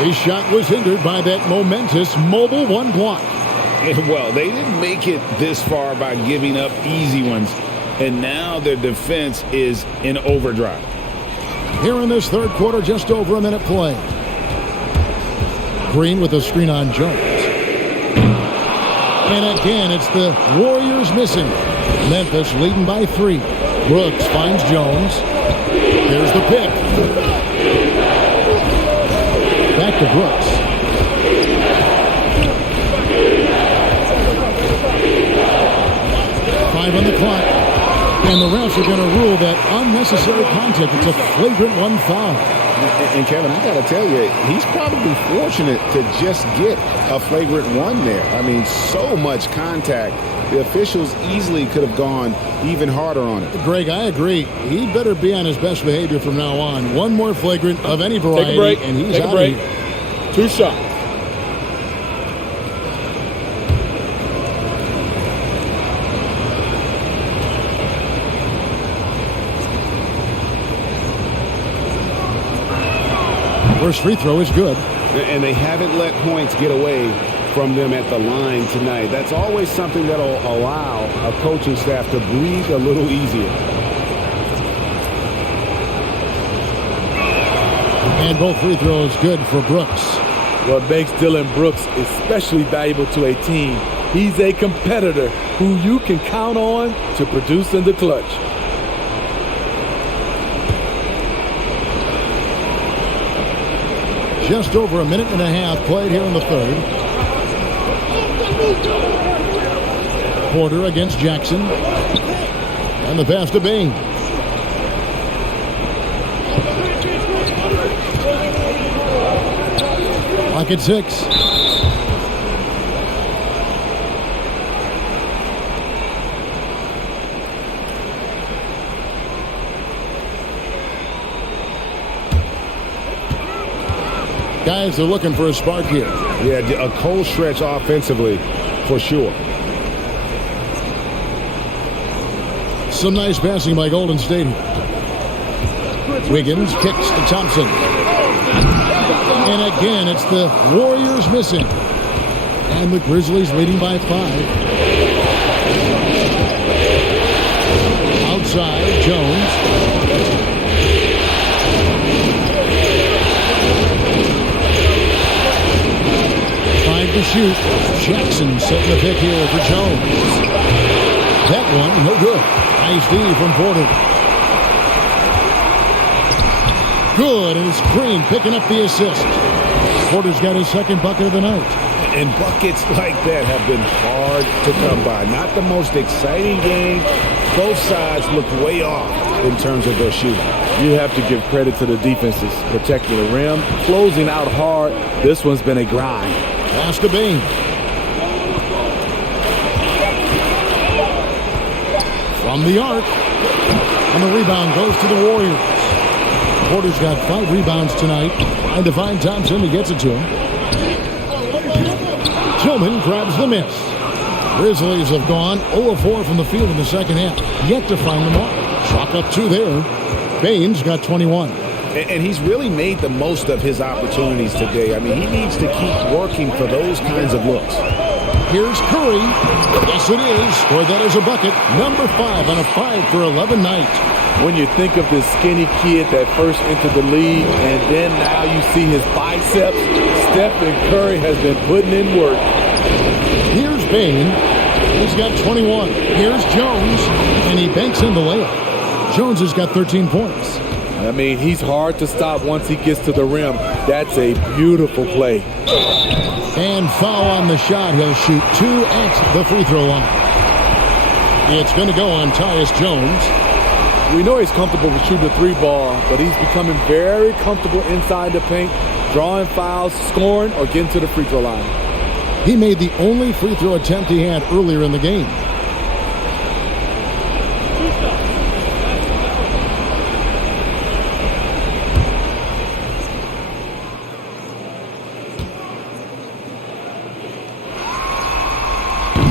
His shot was hindered by that momentous mobile 1 block. Well, they didn't make it this far by giving up easy ones, and now their defense is in overdrive. Here in this third quarter, just over a minute play. Green with a screen on Jones. And again, it's the Warriors missing. Memphis leading by 3. Brooks finds Jones. Here's the pick. Back to Brooks. Five on the clock. And the refs are going to rule that unnecessary contact. It's a flagrant 1 foul. And Kevin, I got to tell you, he's probably fortunate to just get a flagrant 1 there. I mean, so much contact. The officials easily could have gone even harder on it. Greg, I agree. He better be on his best behavior from now on. One more flagrant of any variety, Take a break. and he's Take out a break. of here. 2 shots. First free throw is good. And they haven't let points get away from them at the line tonight. That's always something that'll allow a coaching staff to breathe a little easier. And both free throws good for Brooks. What makes Dillon Brooks especially valuable to a team, he's a competitor who you can count on to produce in the clutch. Just over a minute and a half played here in the third. Porter against Jackson. And the pass to Bain. Clock at 6. Guys are looking for a spark here. Yeah, a cold stretch offensively, for sure. Some nice passing by Golden State. Wiggins kicks to Thompson. And again, it's the Warriors missing. And the Grizzlies leading by 5. Outside, Jones. To shoot. Jackson setting the pick here for Jones. That one, no good. Nice D from Porter. Good, and it's Green picking up the assist. Porter's got his second bucket of the night. And buckets like that have been hard to come by. Not the most exciting game. Both sides look way off in terms of their shooting. You have to give credit to the defenses, protecting the rim, closing out hard. This one's been a grind. Pass to Bain. From the arc. And the rebound goes to the Warriors. Porter's got 5 rebounds tonight. Trying to find Thompson. He gets it to him. Tillman grabs the miss. Grizzlies have gone 0-4 from the field in the second half. Yet to find the mark. Chalk up 2 there. Bain's got 21. And he's really made the most of his opportunities today. I mean, he needs to keep working for those kinds of looks. Here's Curry. Yes, it is. Scored that as a bucket. Number 5 on a 5-for-11 night. When you think of this skinny kid that first entered the league, and then now you see his biceps, Stephen Curry has been putting in work. Here's Bain. He's got 21. Here's Jones. And he banks in the layup. Jones has got 13 points. I mean, he's hard to stop once he gets to the rim. That's a beautiful play. And foul on the shot. He'll shoot 2 at the free throw line. It's going to go on Tyus Jones. We know he's comfortable with shooting the 3 ball, but he's becoming very comfortable inside the paint, drawing fouls, scoring, or getting to the free throw line. He made the only free throw attempt he had earlier in the game.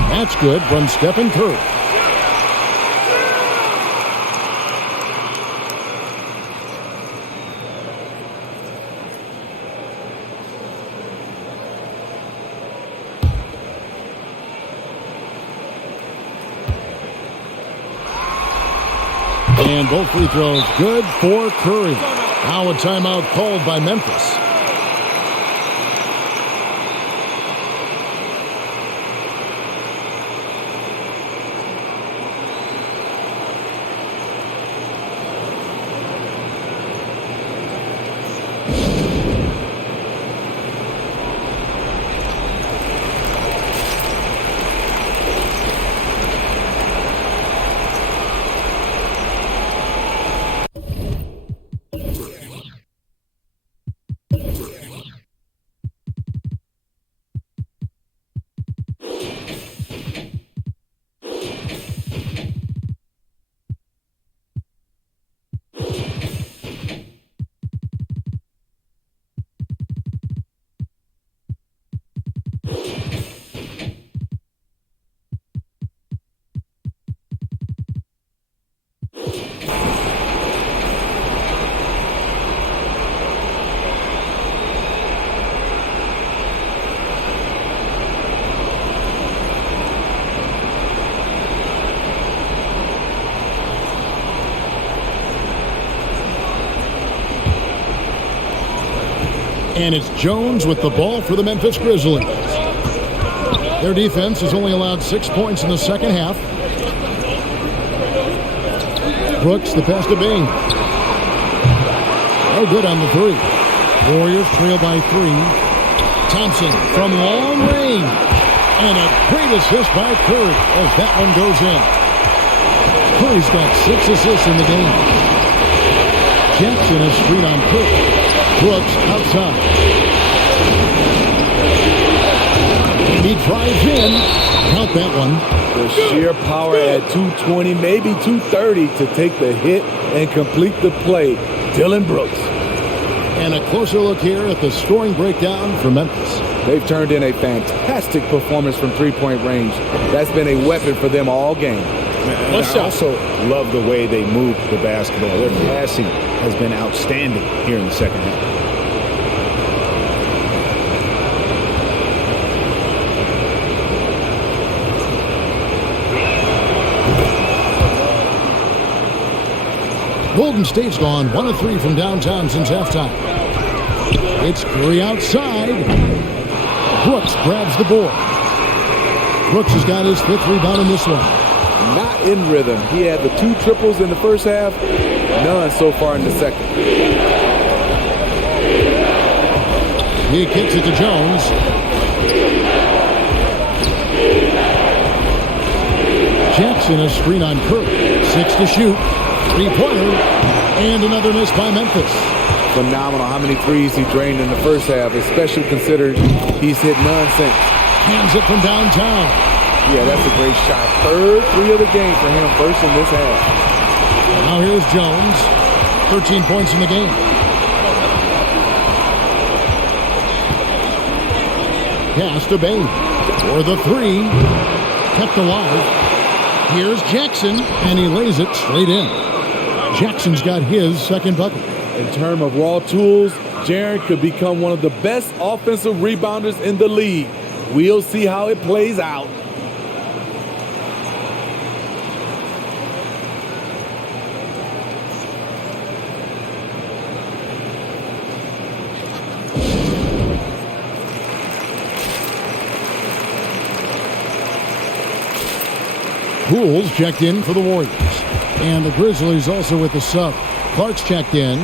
That's good from Stephen Curry. And both free throws good for Curry. Now a timeout called by Memphis. And it's Jones with the ball for the Memphis Grizzlies. Their defense has only allowed 6 points in the second half. Brooks, the pass to Bain. No good on the three. Warriors trail by 3. Thompson from long range. And a great assist by Curry as that one goes in. Curry's got 6 assists in the game. Jackson is screen on Curry. Brooks outside. And he drives in. Count that one. The sheer power at 220, maybe 230 to take the hit and complete the play. Dylan Brooks. And a closer look here at the scoring breakdown for Memphis. They've turned in a fantastic performance from three-point range. That's been a weapon for them all game. And I also love the way they move the basketball. Their passing has been outstanding here in the second half. Golden State's gone 1 of 3 from downtown since halftime. It's Curry outside. Brooks grabs the board. Brooks has got his 5th rebound in this one. Not in rhythm. He had the 2 triples in the first half, none so far in the second. He kicks it to Jones. Jackson a screen on Curry. 6 to shoot. 3-pointer. And another miss by Memphis. Phenomenal how many threes he drained in the first half, especially considering he's hit none since. Hands it from downtown. Yeah, that's a great shot. 3rd 3 of the game for him, first in this half. Now here's Jones. 13 points in the game. Pass to Bain. For the 3. Kept alive. Here's Jackson, and he lays it straight in. Jackson's got his 2nd bucket. In terms of raw tools, Jaren could become one of the best offensive rebounders in the league. We'll see how it plays out. Pools checked in for the Warriors. And the Grizzlies also with the sub. Clark's checked in.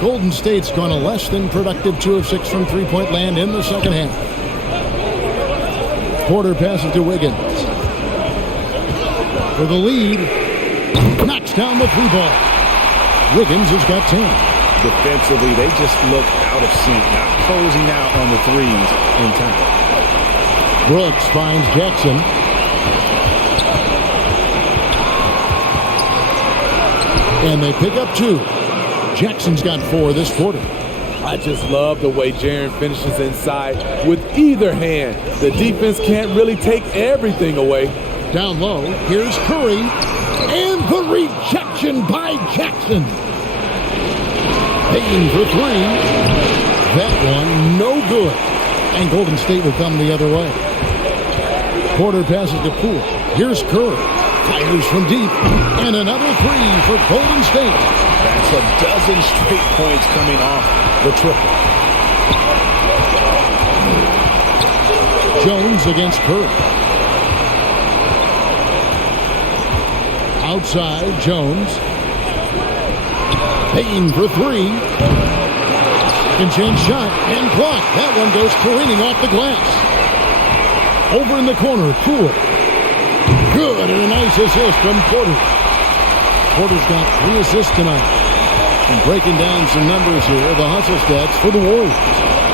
Golden State's gone a less than productive 2 of 6 from three-point land in the second half. Porter passes to Wiggins. For the lead, knocks down the 3 ball. Wiggins has got 10. Defensively, they just look out of sync, not closing out on the threes in time. Brooks finds Jackson. And they pick up 2. Jackson's got 4 this quarter. I just love the way Jaren finishes inside with either hand. The defense can't really take everything away. Down low, here's Curry. And the rejection by Jackson. Payton for 3. That one, no good. And Golden State will come the other way. Porter passes to Poole. Here's Curry. Fires from deep. And another 3 for Golden State. That's a dozen straight points coming off the triple. Jones against Curry. Outside, Jones. Payton for 3. Can change shot and block. That one goes careening off the glass. Over in the corner, Poole. Good, and a nice assist from Porter. Porter's got 3 assists tonight. And breaking down some numbers here, the hustle stats for the Warriors.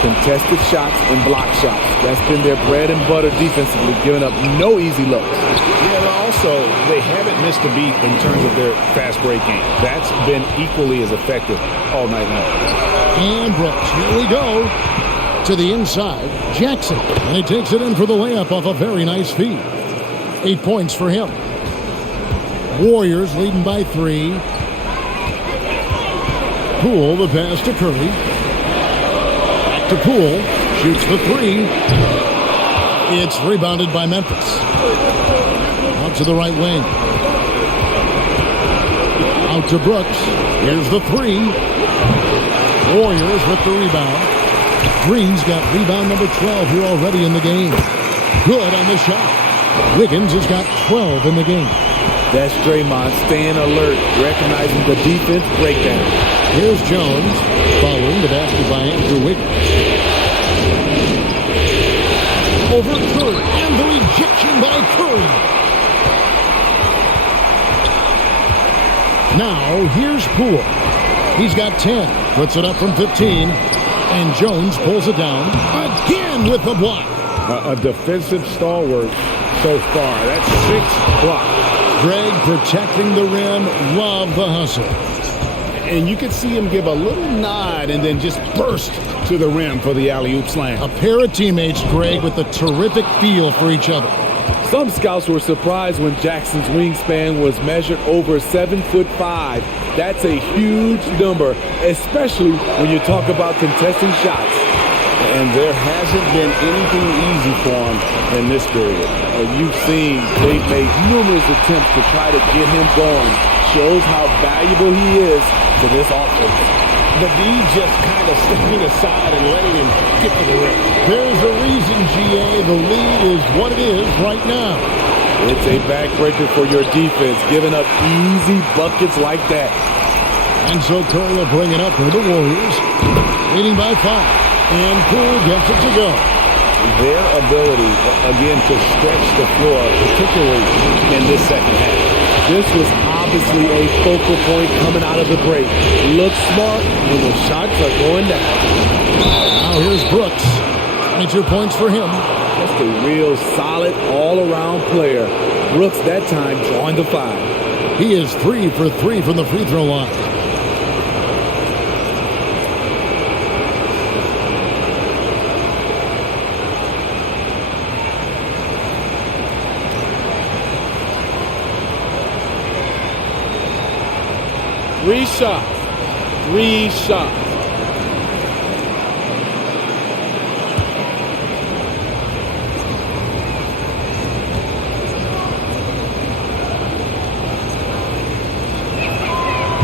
Contested shots and block shots. That's been their bread and butter defensively, giving up no easy looks. Yeah, but also, they haven't missed a beat in terms of their fast break game. That's been equally as effective all night long. And Brooks, here we go. To the inside, Jackson. And he takes it in for the layup off a very nice feed. 8 points for him. Warriors leading by 3. Poole, the pass to Curry. Back to Poole. Shoots the three. It's rebounded by Memphis. Out to the right wing. Out to Brooks. Here's the three. Warriors with the rebound. Green's got rebound number 12 here already in the game. Good on the shot. Wiggins has got 12 in the game. That's Draymond staying alert, recognizing the defense breakdown. Here's Jones following the basket by Andrew Wiggins. Over Curry, and the rejection by Curry. Now, here's Poole. He's got 10, puts it up from 15, and Jones pulls it down again with the block. A defensive stalwart so far. That's 6 blocks. Greg protecting the rim, love the hustle. And you could see him give a little nod and then just burst to the rim for the alley-oop slam. A pair of teammates, Greg, with a terrific feel for each other. Some scouts were surprised when Jackson's wingspan was measured over 7'5". That's a huge number, especially when you talk about contesting shots. And there hasn't been anything easy for him in this period. You've seen they've made numerous attempts to try to get him going. Shows how valuable he is to this offense. But D just kind of stepping aside and letting him get to the rim. There's a reason, GA. The lead is what it is right now. It's a backbreaker for your defense, giving up easy buckets like that. And so Curry will bring it up for the Warriors, leading by 5. And Poole gets it to go. Their ability, again, to stretch the floor, particularly in this second half. This was obviously a focal point coming out of the break. Looks smart when the shots are going down. Now here's Brooks. 22 points for him. Just a real solid all-around player. Brooks that time drawing the foul. He is 3 for 3 from the free throw line. Three shots.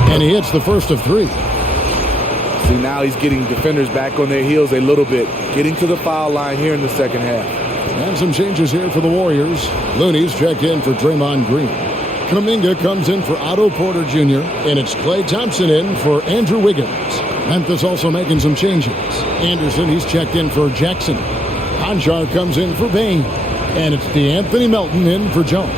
And he hits the first of 3. See, now he's getting defenders back on their heels a little bit, getting to the foul line here in the second half. And some changes here for the Warriors. Looney's checked in for Draymond Green. Kuminga comes in for Otto Porter Jr., and it's Klay Thompson in for Andrew Wiggins. Memphis also making some changes. Anderson, he's checked in for Jackson. Conchar comes in for Bain, and it's DeAnthony Melton in for Jones.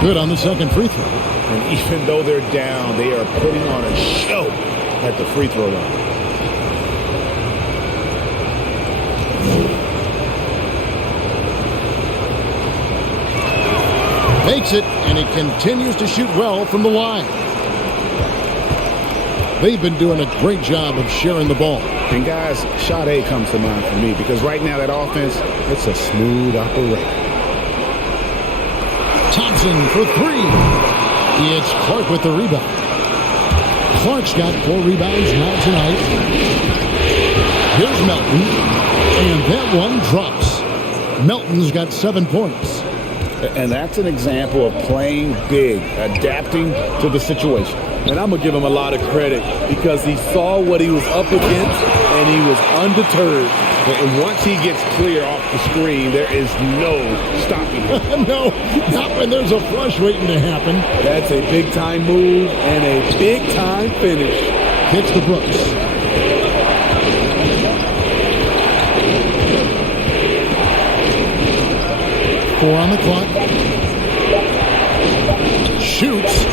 Good on the second free throw. And even though they're down, they are putting on a show at the free throw line. Makes it, and he continues to shoot well from the line. They've been doing a great job of sharing the ball. And guys, shot A comes to mind for me because right now that offense, it's a smooth operation. Thompson for 3. It's Clark with the rebound. Clark's got 4 rebounds now tonight. Here's Melton, and that one drops. Melton's got 7 points. And that's an example of playing big, adapting to the situation. And I'm going to give him a lot of credit because he saw what he was up against and he was undeterred. And once he gets clear off the screen, there is no stopping him. No, not when there's a flush waiting to happen. That's a big-time move and a big-time finish. Hits the Brooks. Four on the clock. Shoots.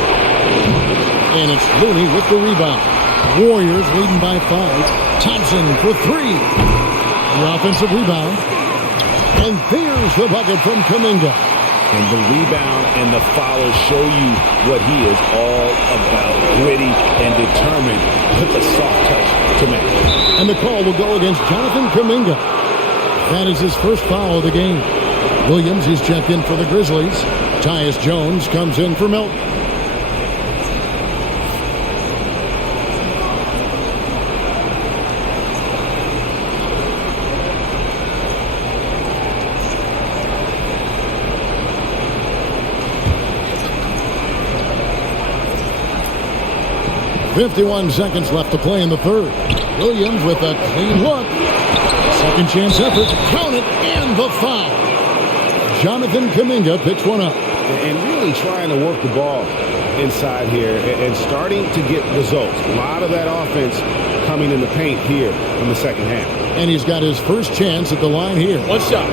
And it's Looney with the rebound. Warriors leading by 5. Thompson for 3. The offensive rebound. And there's the bucket from Kuminga. And the rebound and the foul show you what he is all about. Gritty and determined with a soft touch to make. And the call will go against Jonathan Kuminga. That is his first foul of the game. Williams, he's checked in for the Grizzlies. Tyus Jones comes in for Melton. 51 seconds left to play in the third. Williams with a clean look. Second chance effort. Count it, and the foul. Jonathan Kuminga picks one up. And really trying to work the ball inside here and starting to get results. A lot of that offense coming in the paint here in the second half. And he's got his first chance at the line here. One shot.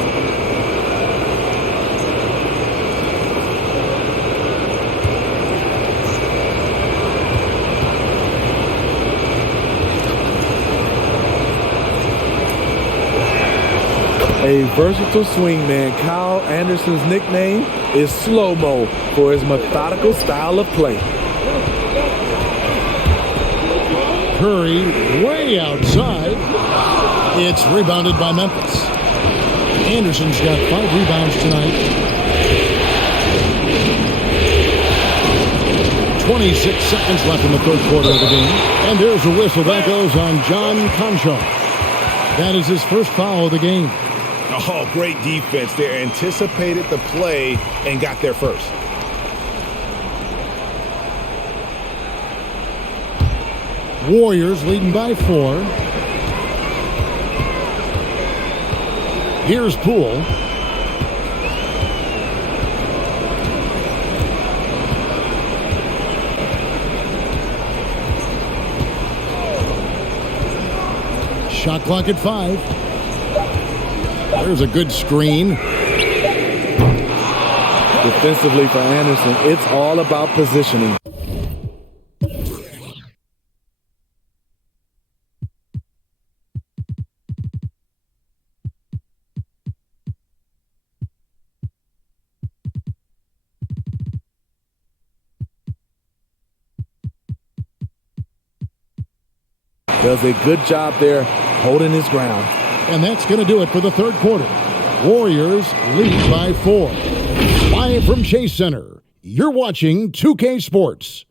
A versatile swingman, Kyle Anderson's nickname is Slow-Mo for his methodical style of play. Curry way outside. It's rebounded by Memphis. Anderson's got 5 rebounds tonight. 26 seconds left in the third quarter of the game. And there's a whistle. That goes on John Concho. That is his first foul of the game. Oh, great defense there. Anticipated the play and got there first. Warriors leading by 4. Here's Poole. Shot clock at 5. There's a good screen. Defensively for Anderson, it's all about positioning. Does a good job there holding his ground. And that's going to do it for the third quarter. Warriors lead by 4. Live from Chase Center, you're watching 2K Sports.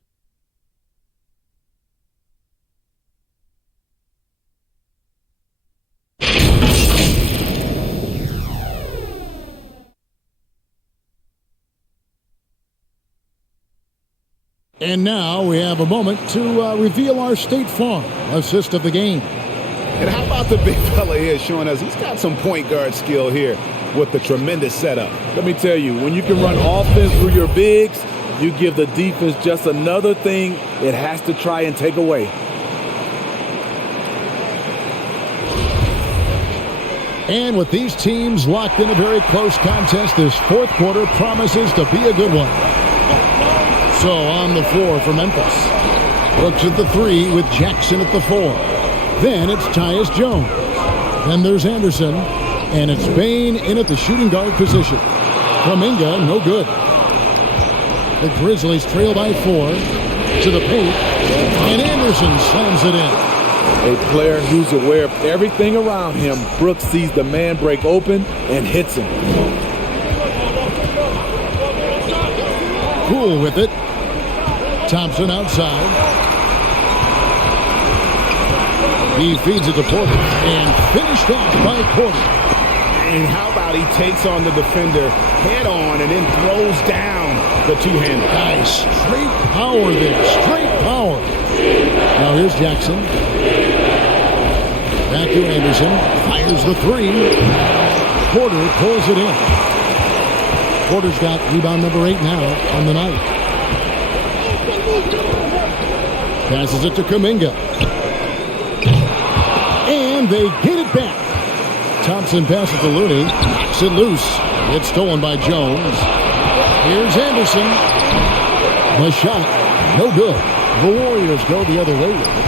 And now we have a moment to reveal our State Farm assist of the game. And how about the big fella here showing us he's got some point guard skill here with the tremendous setup. Let me tell you, when you can run offense through your bigs, you give the defense just another thing it has to try and take away. And with these teams locked in a very close contest, this fourth quarter promises to be a good one. So on the floor for Memphis. Brooks at the 3 with Jackson at the 4. Then it's Tyus Jones. Then there's Anderson. And it's Bain in at the shooting guard position. Kuminga, no good. The Grizzlies trail by 4 to the paint. And Anderson slams it in. A player who's aware of everything around him. Brooks sees the man break open and hits him. Cool with it. Thompson outside. He feeds it to Porter and finished off by Porter. And how about he takes on the defender head on and then throws down the two-hander. Nice. Straight power there. Straight power. Now here's Jackson. Back to Anderson. Fires the 3. Porter pulls it in. Porter's got rebound number 8 now on the night. Passes it to Kuminga. And they get it back. Thompson passes to Looney. Knocks it loose. It's stolen by Jones. Here's Anderson. The shot. No good. The Warriors go the other way with it.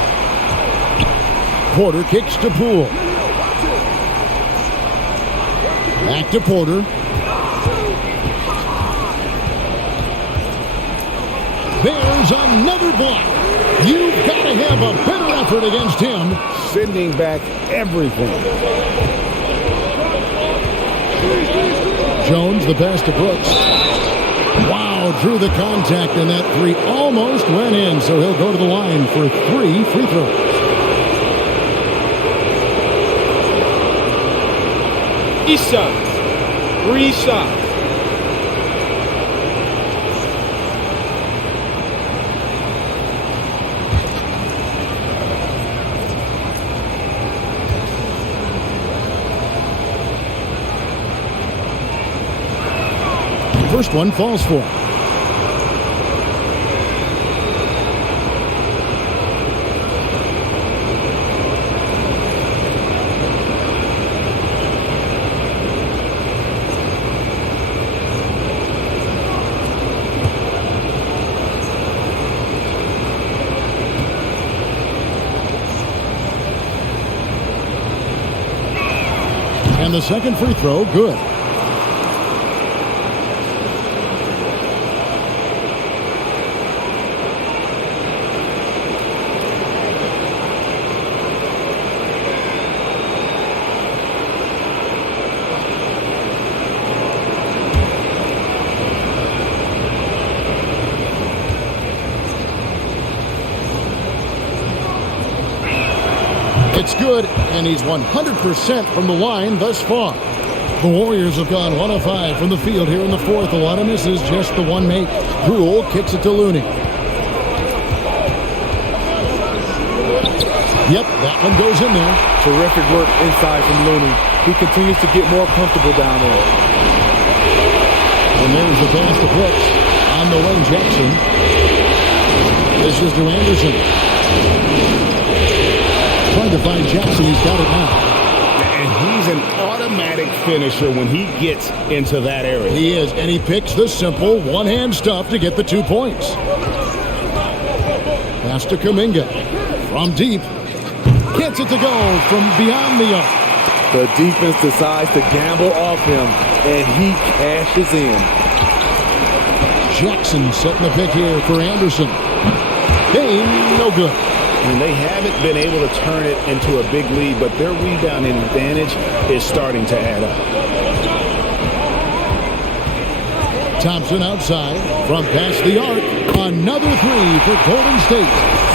Porter kicks to Poole. Back to Porter. There's another block. You've got to have a better effort against him. Sending back everything. Jones, the pass to Brooks. Wow, drew the contact, and that 3 almost went in, so he'll go to the line for 3 free throws. Three shots. First one falls for him. And the second free throw, good. It's good, and he's 100% from the line thus far. The Warriors have gone 1 of 5 from the field here in the fourth. A lot of misses, just the one make. Poole kicks it to Looney. Yep, that one goes in there. Terrific work inside from Looney. He continues to get more comfortable down there. And there's the pass to Brooks. On the wing, Jackson. This is to Anderson. Trying to find Jackson. He's got it now. And he's an automatic finisher when he gets into that area. He is, and he picks the simple one-hand stuff to get the 2 points. Pass to Kuminga. From deep. Gets it to go from beyond the arc. The defense decides to gamble off him, and he cashes in. Jackson setting the pick here for Anderson. Game, no good. And they haven't been able to turn it into a big lead, but their rebounding advantage is starting to add up. Thompson outside from past the arc. Another three for Golden State.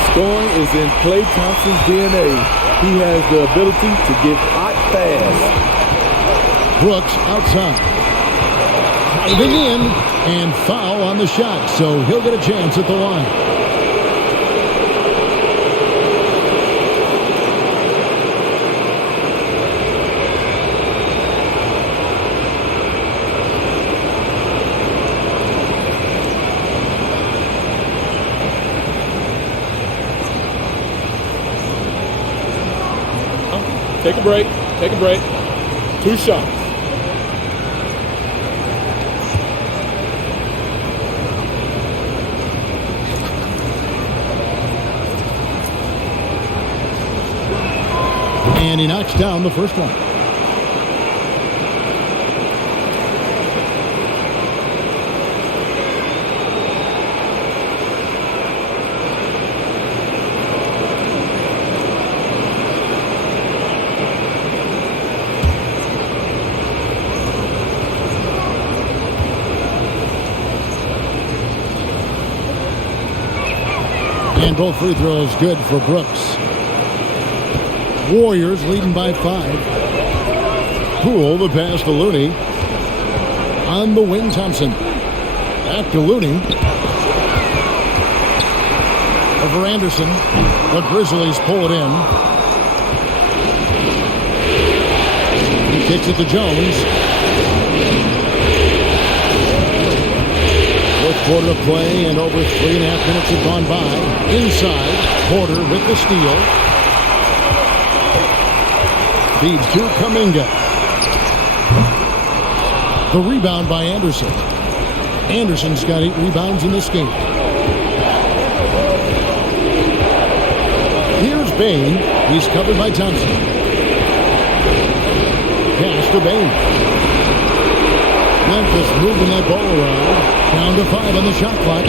Scoring is in Klay Thompson's DNA. He has the ability to get hot fast. Brooks outside. Driving in and foul on the shot, so he'll get a chance at the line. Take a break. Take a break. 2 shots. And he knocks down the first one. And both free throws good for Brooks. Warriors leading by 5. Poole, the pass to Looney. On the wing, Thompson. Back to Looney. Over Anderson. The Grizzlies pull it in. He kicks it to Jones. Fourth quarter of play, and over 3.5 minutes have gone by. Inside, Porter with the steal. Feeds to Kuminga. The rebound by Anderson. Anderson's got 8 rebounds in this game. Here's Bain. He's covered by Thompson. Pass to Bain. Memphis moving that ball around. Down to 5 on the shot clock.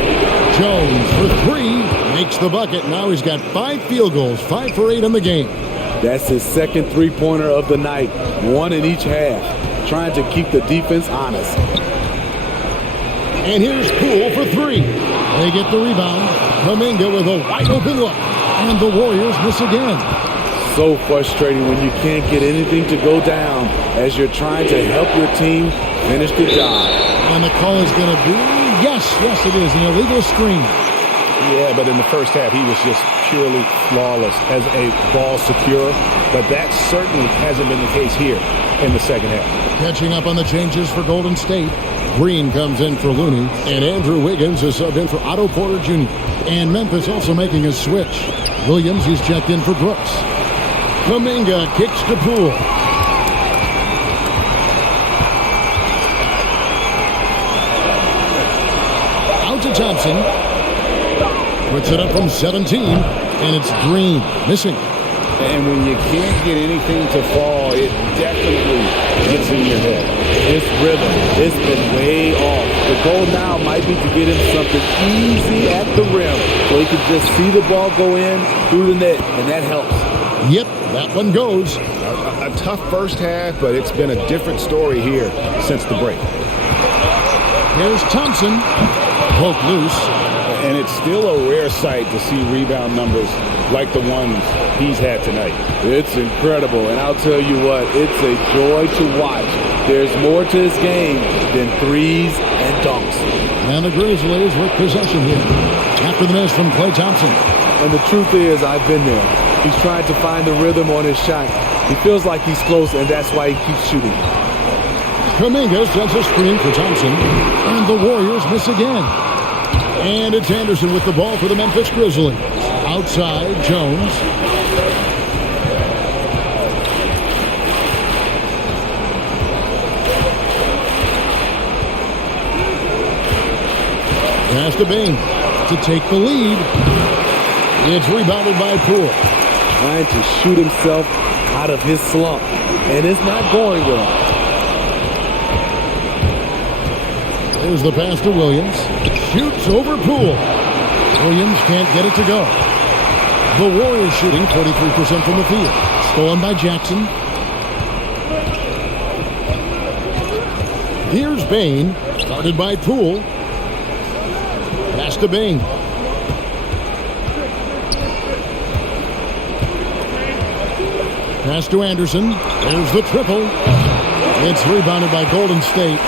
Jones for 3. Makes the bucket. Now he's got 5 field goals. 5 for 8 in the game. That's his second three-pointer of the night. 1 in each half. Trying to keep the defense honest. And here's Poole for 3. They get the rebound. Kuminga with a wide-open look. And the Warriors miss again. So frustrating when you can't get anything to go down as you're trying to help your team finish the job. And the call is going to be, yes, it is, an illegal screen. Yeah, but in the first half, he was just purely flawless as a ball secure. But that certainly hasn't been the case here in the second half. Catching up on the changes for Golden State. Green comes in for Looney, and Andrew Wiggins is subbed in for Otto Porter Jr. And Memphis also making a switch. Williams is checked in for Brooks. Kuminga kicks to Poole. Out to Thompson. Puts it up from 17, and it's Green missing. And when you can't get anything to fall, it definitely gets in your head. His rhythm, it's been way off. The goal now might be to get him something easy at the rim so he can just see the ball go in through the net, and that helps. Yep, that one goes. A tough first half, but it's been a different story here since the break. Here's Thompson. Poke loose. And it's still a rare sight to see rebound numbers like the ones he's had tonight. It's incredible, and I'll tell you what, it's a joy to watch. There's more to this game than threes and dunks. And the Grizzlies with possession here after the miss from Klay Thompson. And the truth is, I've been there. He's trying to find the rhythm on his shot. He feels like he's close, and that's why he keeps shooting. Kuminga sets a screen for Thompson, and the Warriors miss again. And it's Anderson with the ball for the Memphis Grizzlies. Outside, Jones. Pass to Bing to take the lead. It's rebounded by Poole. Trying to shoot himself out of his slump, and it's not going well. There's the pass to Williams. Shoots over Poole. Williams can't get it to go. The Warriors shooting 43% from the field. Stolen by Jackson. Here's Bain. Guarded by Poole. Pass to Bain. Pass to Anderson. There's the triple. It's rebounded by Golden State.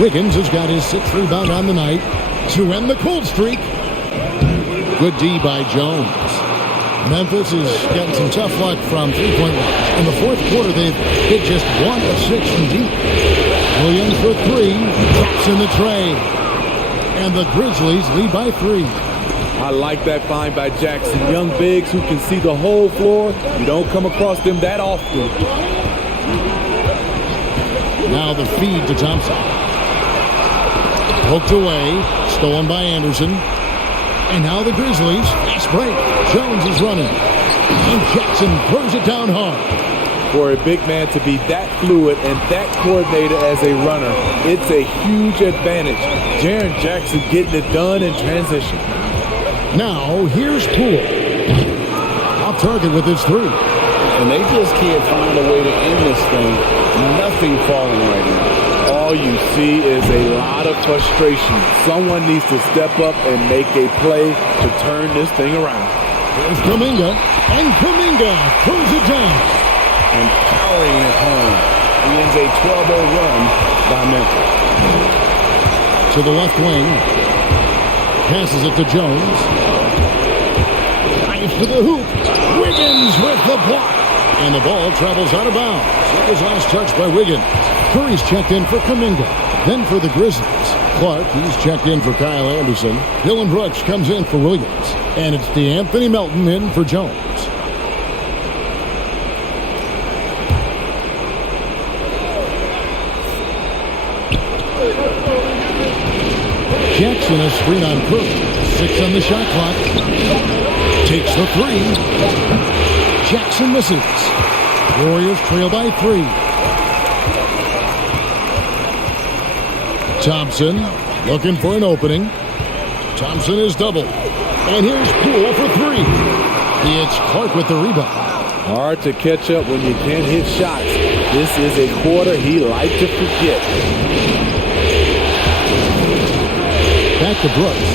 Wiggins has got his 6th rebound on the night to end the cold streak. Good D by Jones. Memphis is getting some tough luck from three-point range. In the fourth quarter, they've hit just 1 of 6 from deep. Williams for 3, drops in the tray. And the Grizzlies lead by 3. I like that find by Jackson. Young bigs who can see the whole floor. You don't come across them that often. Now the feed to Thompson. Poked away, stolen by Anderson. And now the Grizzlies, fast break. Jones is running. And Jackson throws it down hard. For a big man to be that fluid and that coordinated as a runner, it's a huge advantage. Jaren Jackson getting it done in transition. Now, here's Poole. Off target with his 3. And they just can't find a way to end this thing. Nothing falling right now. All you see is a lot of frustration. Someone needs to step up and make a play to turn this thing around. There's Kuminga, and Kuminga throws it down. And powering it home. He ends a 12-0 run by Memphis. To the left wing. Passes it to Jones. Drives to the hoop. Wiggins with the block. And the ball travels out of bounds. It was last touched by Wiggins. Curry's checked in for Kuminga. Then for the Grizzlies. Clark, he's checked in for Kyle Anderson. Dylan Brooks comes in for Williams. And it's DeAnthony Melton in for Jones. Jackson a screen on Curry. 6 on the shot clock. Takes the 3. Jackson misses. Warriors trail by 3. Thompson looking for an opening. Thompson is doubled. And here's Poole for 3. It's Clark with the rebound. Hard to catch up when you can't hit shots. This is a quarter he liked to forget. Back to Brooks.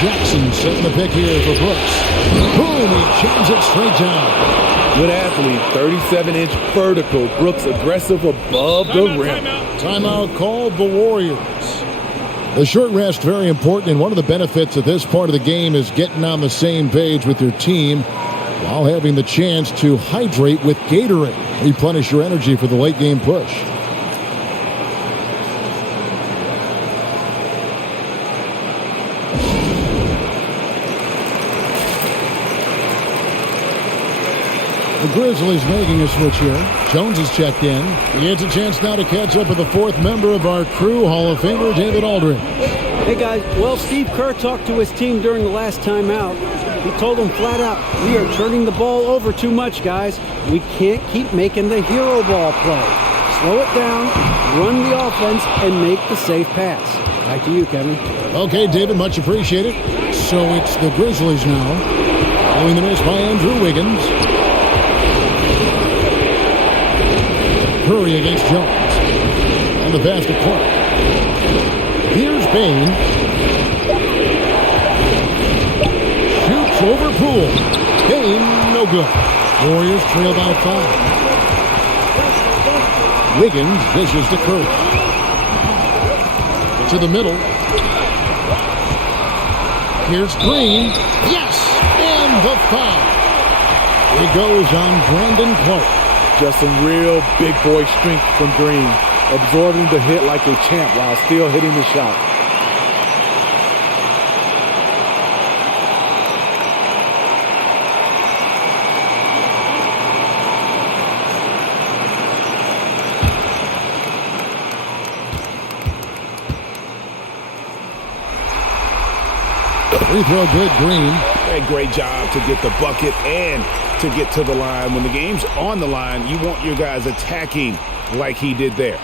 Jackson setting the pick here for Brooks. Boom, he jams it straight down. Good athlete, 37-inch vertical. Brooks aggressive above the rim. Timeout called the Warriors. The short rest, very important, and one of the benefits of this part of the game is getting on the same page with your team while having the chance to hydrate with Gatorade. Replenish your energy for the late game push. The Grizzlies making a switch here. Jones is checked in. He gets a chance now to catch up with the fourth member of our crew, Hall of Famer David Aldridge. Hey guys, well, Steve Kerr talked to his team during the last timeout. He told them flat out, we are turning the ball over too much, guys. We can't keep making the hero ball play. Slow it down, run the offense, and make the safe pass. Back to you, Kevin. Okay, David, much appreciated. So it's the Grizzlies now. Following the miss by Andrew Wiggins. Curry against Jones. And the pass to Clark. Here's Bain. Shoots over Poole. Bain, no good. Warriors trail by 5. Wiggins dishes to Curry. To the middle. Here's Green. Yes! And the foul. It goes on Brandon Clark. Just some real big boy strength from Green, absorbing the hit like a champ while still hitting the shot. Free throw good, Green. A great job to get the bucket and to get to the line. When the game's on the line, you want your guys attacking like he did there.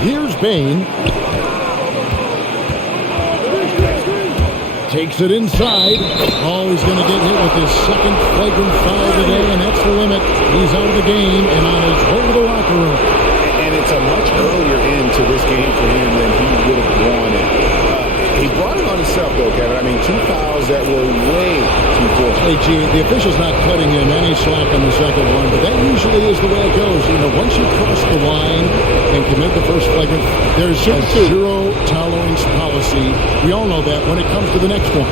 Here's Bain. Takes it inside. Always going to get hit with his second flagrant foul today, and that's the limit. He's out of the game and on his way to the locker room. And it's a much earlier end to this game for him than he would have wanted. He brought it on himself, though, Kevin. I mean, 2 fouls that were way too fortunate. Hey, G, the official's not cutting him any slack on the second one, but that usually is the way it goes. You know, once you cross the line and commit the first flagrant, there's a zero-tolerance policy. We all know that when it comes to the next one.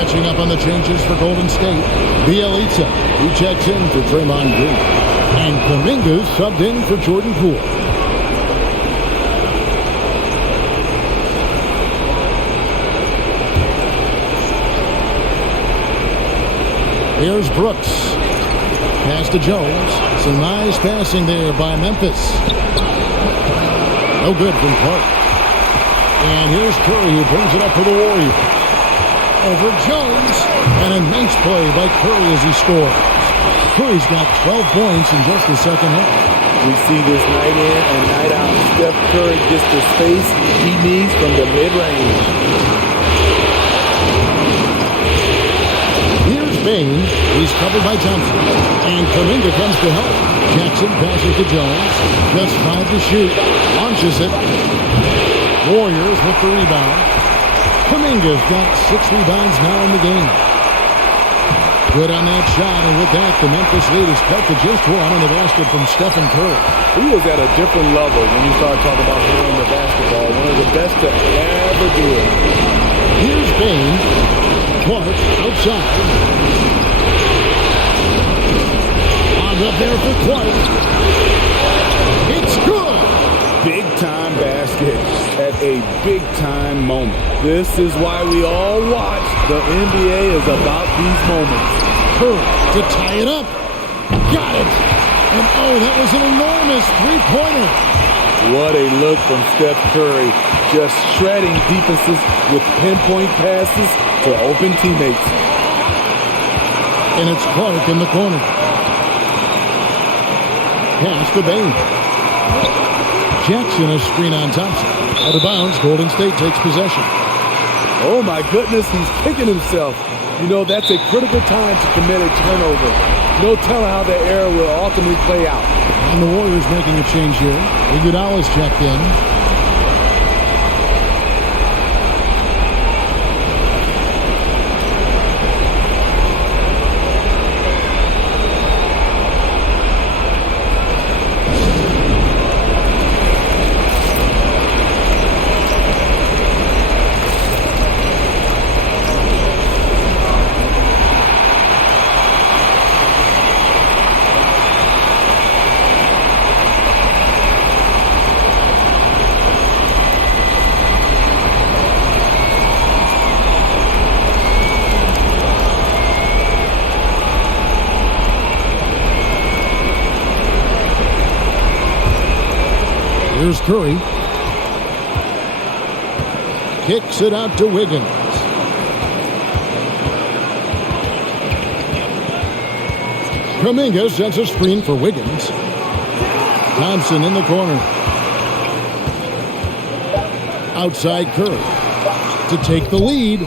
Catching up on the changes for Golden State, Bielitsa, who checks in for Draymond Green. And Kuminga subbed in for Jordan Poole. Here's Brooks. Pass to Jones. Some nice passing there by Memphis. No good from Clark. And here's Curry who brings it up for the Warriors. Over Jones. And a nice play by Curry as he scores. Curry's got 12 points in just the second half. We see this night in and night out. Steph Curry gets the space he needs from the mid-range. Bain, he's covered by Thompson, and Kuminga comes to help. Jackson passes to Jones, just 5 to shoot, launches it. Warriors with the rebound. Kuminga's got 6 rebounds now in the game. Good on that shot, and with that, the Memphis lead is cut to just 1 on the basket from Stephen Curry. He was at a different level when you start talking about him in the basketball. One of the best to ever do it. Here's Bain. Clark outside. On up there for Clark. It's good. Big-time basket at a big-time moment. This is why we all watch. The NBA is about these moments. Curry to tie it up. Got it. And oh, that was an enormous three-pointer. What a look from Steph Curry. Just shredding defenses with pinpoint passes to open teammates. And it's Clark in the corner. Pass to Bain. Jackson a screen on Thompson. Out of bounds, Golden State takes possession. Oh, my goodness, he's kicking himself. You know, that's a critical time to commit a turnover. No telling how that error will ultimately play out. And the Warriors making a change here. Iguodala's checked in. Here's Curry. Kicks it out to Wiggins. Kuminga sets a screen for Wiggins. Thompson in the corner. Outside Curry to take the lead.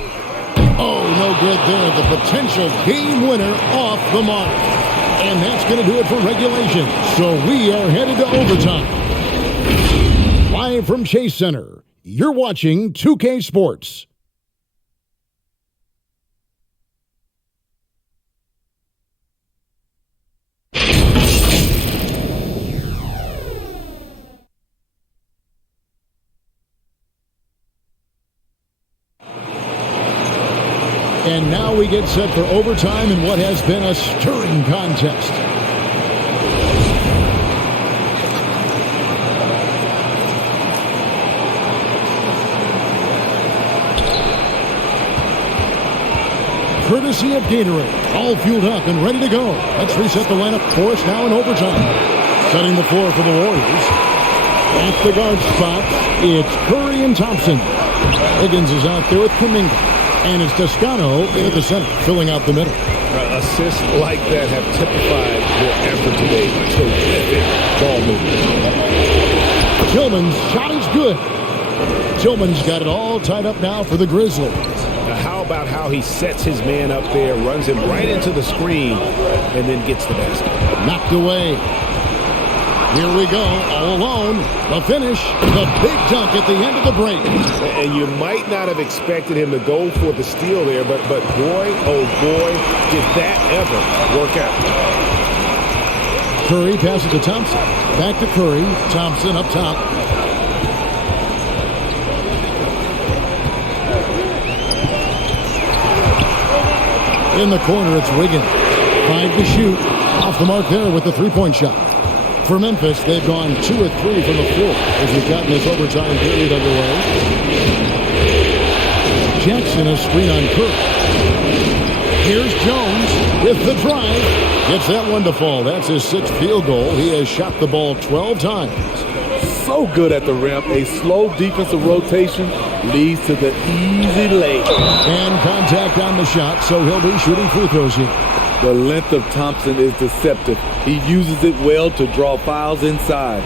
Oh, no good there. The potential game winner off the mark. And that's going to do it for regulation. So we are headed to overtime. Live from Chase Center, you're watching 2K Sports. And now we get set for overtime in what has been a stirring contest. Courtesy of Gatorade, all fueled up and ready to go. Let's reset the lineup for us now in overtime. Setting the floor for the Warriors. At the guard spot, it's Curry and Thompson. Wiggins is out there with Kuminga. And it's Toscano in at the center, filling out the middle. Assists like that have typified their effort today. Terrific ball movement. Tillman's shot is good. Tillman's got it all tied up now for the Grizzlies. Now, how about how he sets his man up there, runs him right into the screen, and then gets the basket. Knocked away. Here we go, all alone. The finish, the big dunk at the end of the break. And you might not have expected him to go for the steal there, but boy, oh boy, did that ever work out. Curry passes to Thompson. Back to Curry. Thompson up top. In the corner, it's Wiggins. 5 to shoot. Off the mark there with the three-point shot. For Memphis, they've gone 2 of 3 from the floor as we've gotten this overtime period underway. Jackson a screen on Curry. Here's Jones with the drive. Gets that one to fall. That's his 6th field goal. He has shot the ball 12 times. So good at the rim. A slow defensive rotation leads to the easy lay. And contact on the shot, so he'll be shooting free throws here. The length of Thompson is deceptive. He uses it well to draw fouls inside.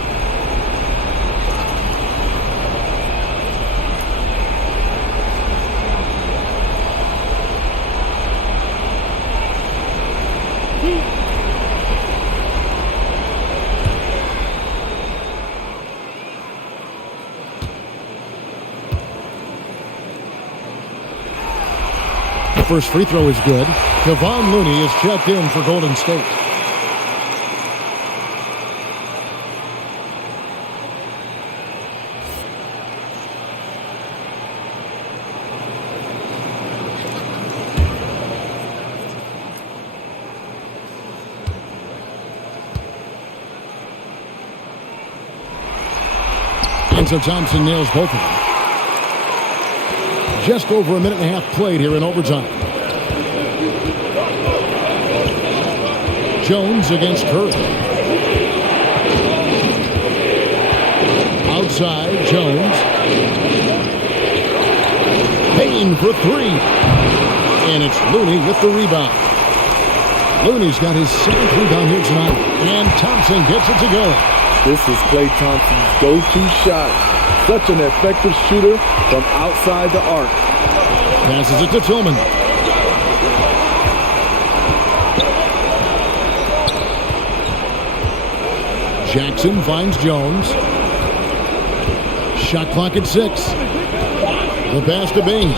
First free throw is good. Kevon Looney is checked in for Golden State. And so Thompson nails both of them. Just over a minute and a half played here in overtime. Jones against Curry. Outside, Jones. Payne for 3. And it's Looney with the rebound. Looney's got his 7th rebound here tonight. And Thompson gets it to go. This is Klay Thompson's go-to shot. Such an effective shooter from outside the arc. Passes it to Tillman. Jackson finds Jones. Shot clock at 6. The pass to Bing.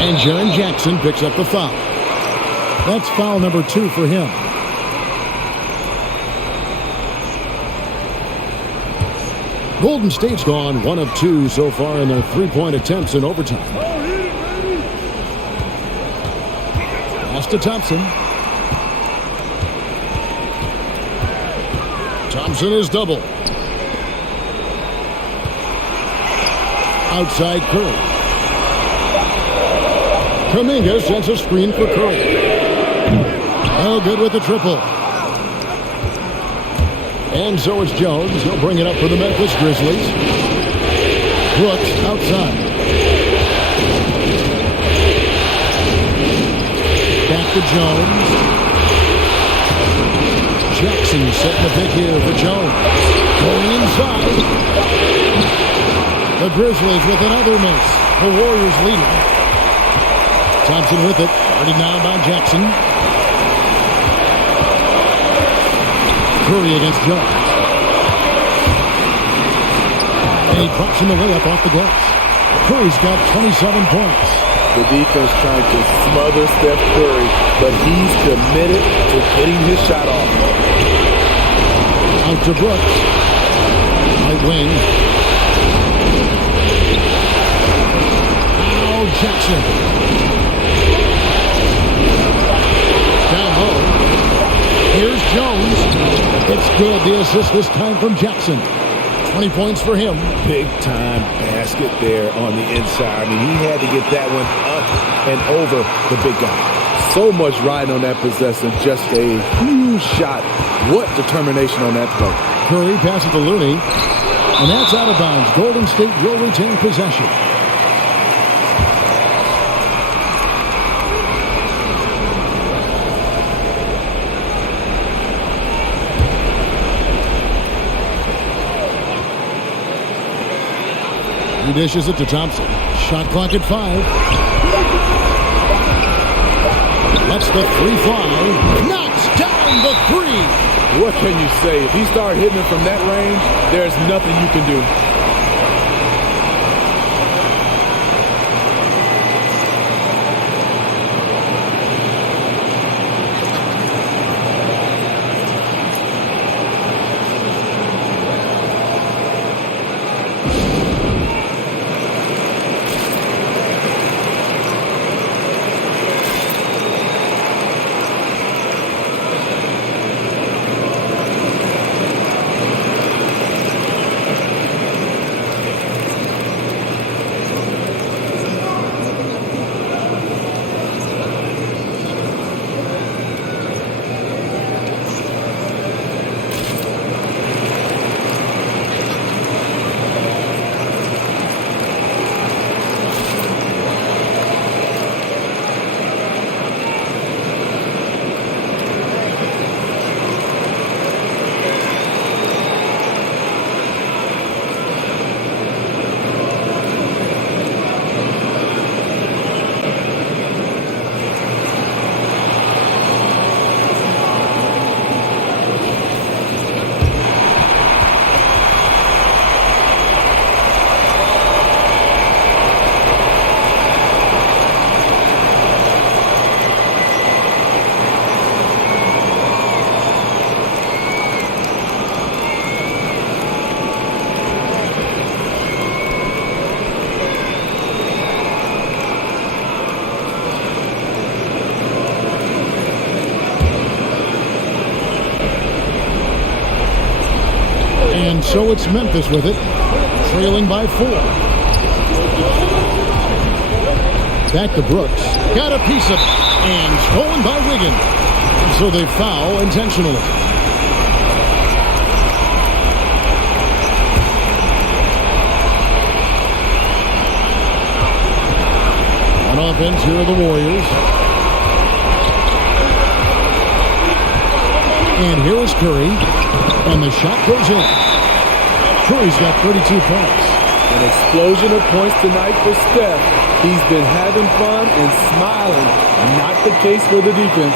And Jaren Jackson picks up the foul. That's foul number 2 for him. Golden State's gone 1 of 2 so far in their three-point attempts in overtime. Pass to Thompson. Thompson is double. Outside Curry. Kuminga sends a screen for Curry. No good with the triple. And so is Jones. He'll bring it up for the Memphis Grizzlies. Brooks outside. Back to Jones. Jackson setting the pick here for Jones. Going inside. The Grizzlies with another miss. The Warriors leading. Thompson with it. Already down by Jackson. Curry against Jones. And he drops him the layup off the glass. Curry's got 27 points. The defense trying to smother Steph Curry, but he's committed to getting his shot off. Out to Brooks. Right wing. Now Jackson. Down low. Here's Jones. It's good. The assist this time from Jackson. 20 points for him. Big time basket there on the inside. I mean, he had to get that one up and over the big guy. So much riding on that possession. Just a huge shot. What determination on that play. Curry passes to Looney. And that's out of bounds. Golden State will retain possession. He dishes it to Thompson. Shot clock at 5. Lets the 3 fly. Knocks down the 3. What can you say? If he starts hitting it from that range, there's nothing you can do. And so it's Memphis with it, trailing by 4. Back to Brooks. Got a piece of it. And stolen by Wiggins. And so they foul intentionally. On offense, here are the Warriors. And here is Curry. And the shot goes in. Curry's got 32 points. An explosion of points tonight for Steph. He's been having fun and smiling. Not the case for the defense.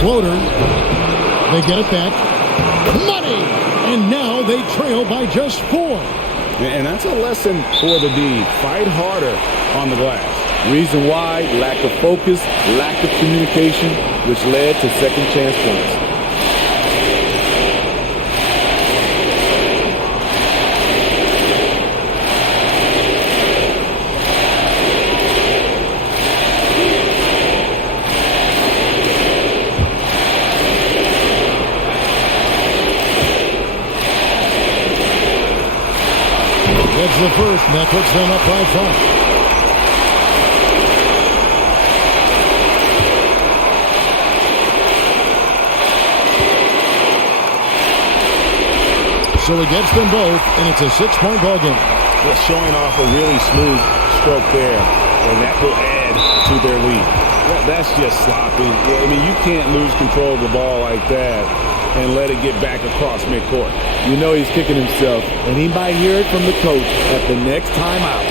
Floater. They get it back. Money! And now they trail by just 4. And that's a lesson for the D. Fight harder on the glass. Reason why, lack of focus, lack of communication, which led to second chance points. That's the first, and that puts them up by 5. So he gets them both, and it's a 6-point ball game. Just showing off a really smooth stroke there, and that will add to their lead. That's just sloppy. I mean, you can't lose control of the ball like that and let it get back across midcourt. You know he's kicking himself, and he might hear it from the coach at the next timeout.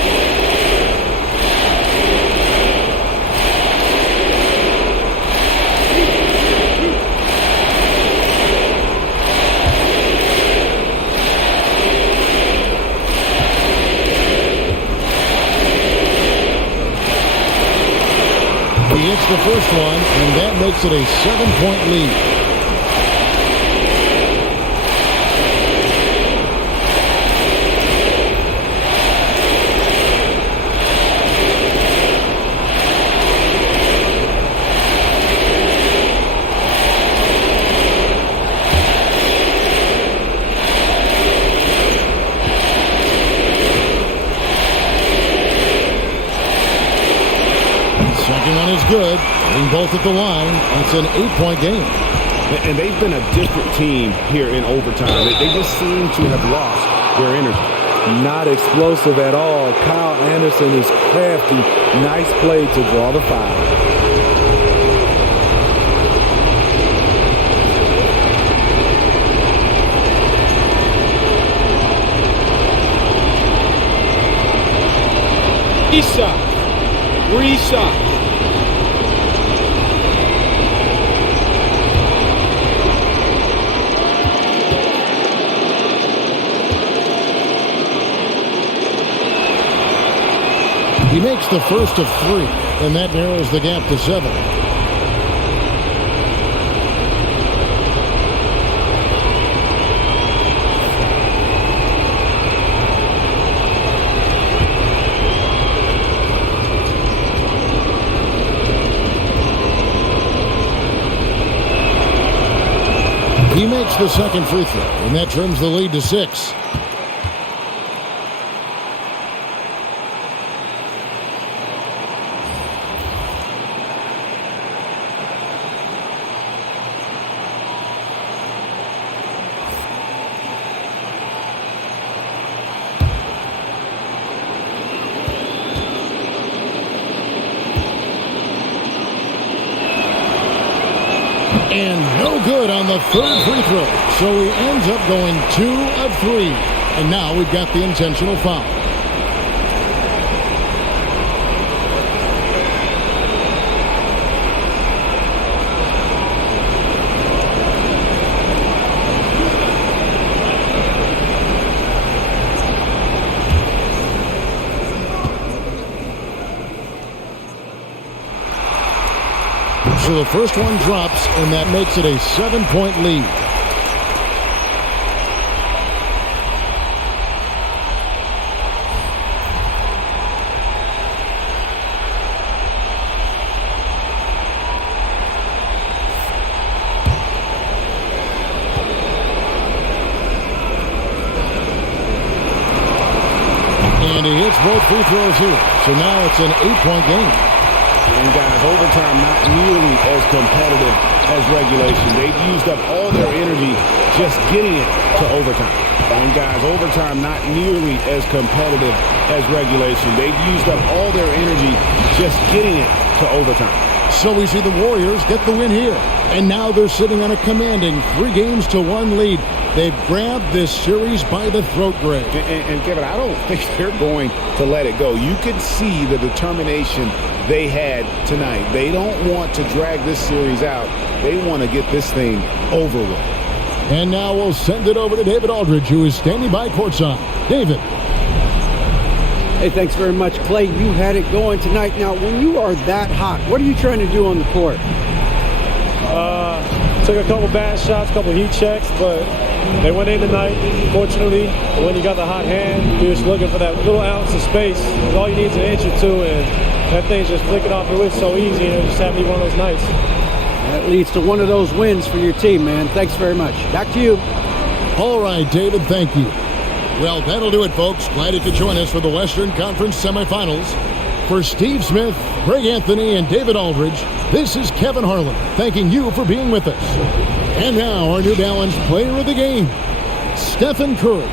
He hits the first one, and that makes it a 7-point lead. Second one is good. Hitting both at the line. It's an 8-point game. And they've been a different team here in overtime. They just seem to have lost their energy. Not explosive at all. Kyle Anderson is crafty. Nice play to draw the foul. Reset. He makes the first of 3, and that narrows the gap to 7. makes the second free throw, and that trims the lead to 6. And no good on the third free throw. So he ends up going 2 of 3. And now we've got the intentional foul. So the first one drops, and that makes it a 7-point lead. And he hits both free throws here. So now it's an 8-point game. And guys, overtime not nearly as competitive as regulation. They've used up all their energy just getting it to overtime. And guys, overtime not nearly as competitive as regulation. They've used up all their energy just getting it to overtime. So we see the Warriors get the win here. And now they're sitting on a commanding 3-1 lead. They've grabbed this series by the throat, Greg. And Kevin, I don't think they're going to let it go. You can see the determination they had tonight. They don't want to drag this series out. They want to get this thing over with. And now we'll send it over to David Aldridge, who is standing by courtside. David. Hey, thanks very much, Clay. You had it going tonight. Now, when you are that hot, what are you trying to do on the court? Took a couple bad shots, a couple heat checks, but they went in tonight, fortunately. When you got the hot hand, you're just looking for that little ounce of space. All you need is an inch or two, and that thing's just flicking off the wrist so easy, and it just happened to be one of those nights. That leads to one of those wins for your team, man. Thanks very much. Back to you. All right, David, thank you. Well, that'll do it, folks. Glad you could join us for the Western Conference semifinals. For Steve Smith, Greg Anthony, and David Aldridge, this is Kevin Harlan thanking you for being with us. And now our New Balance player of the game, Stephen Curry.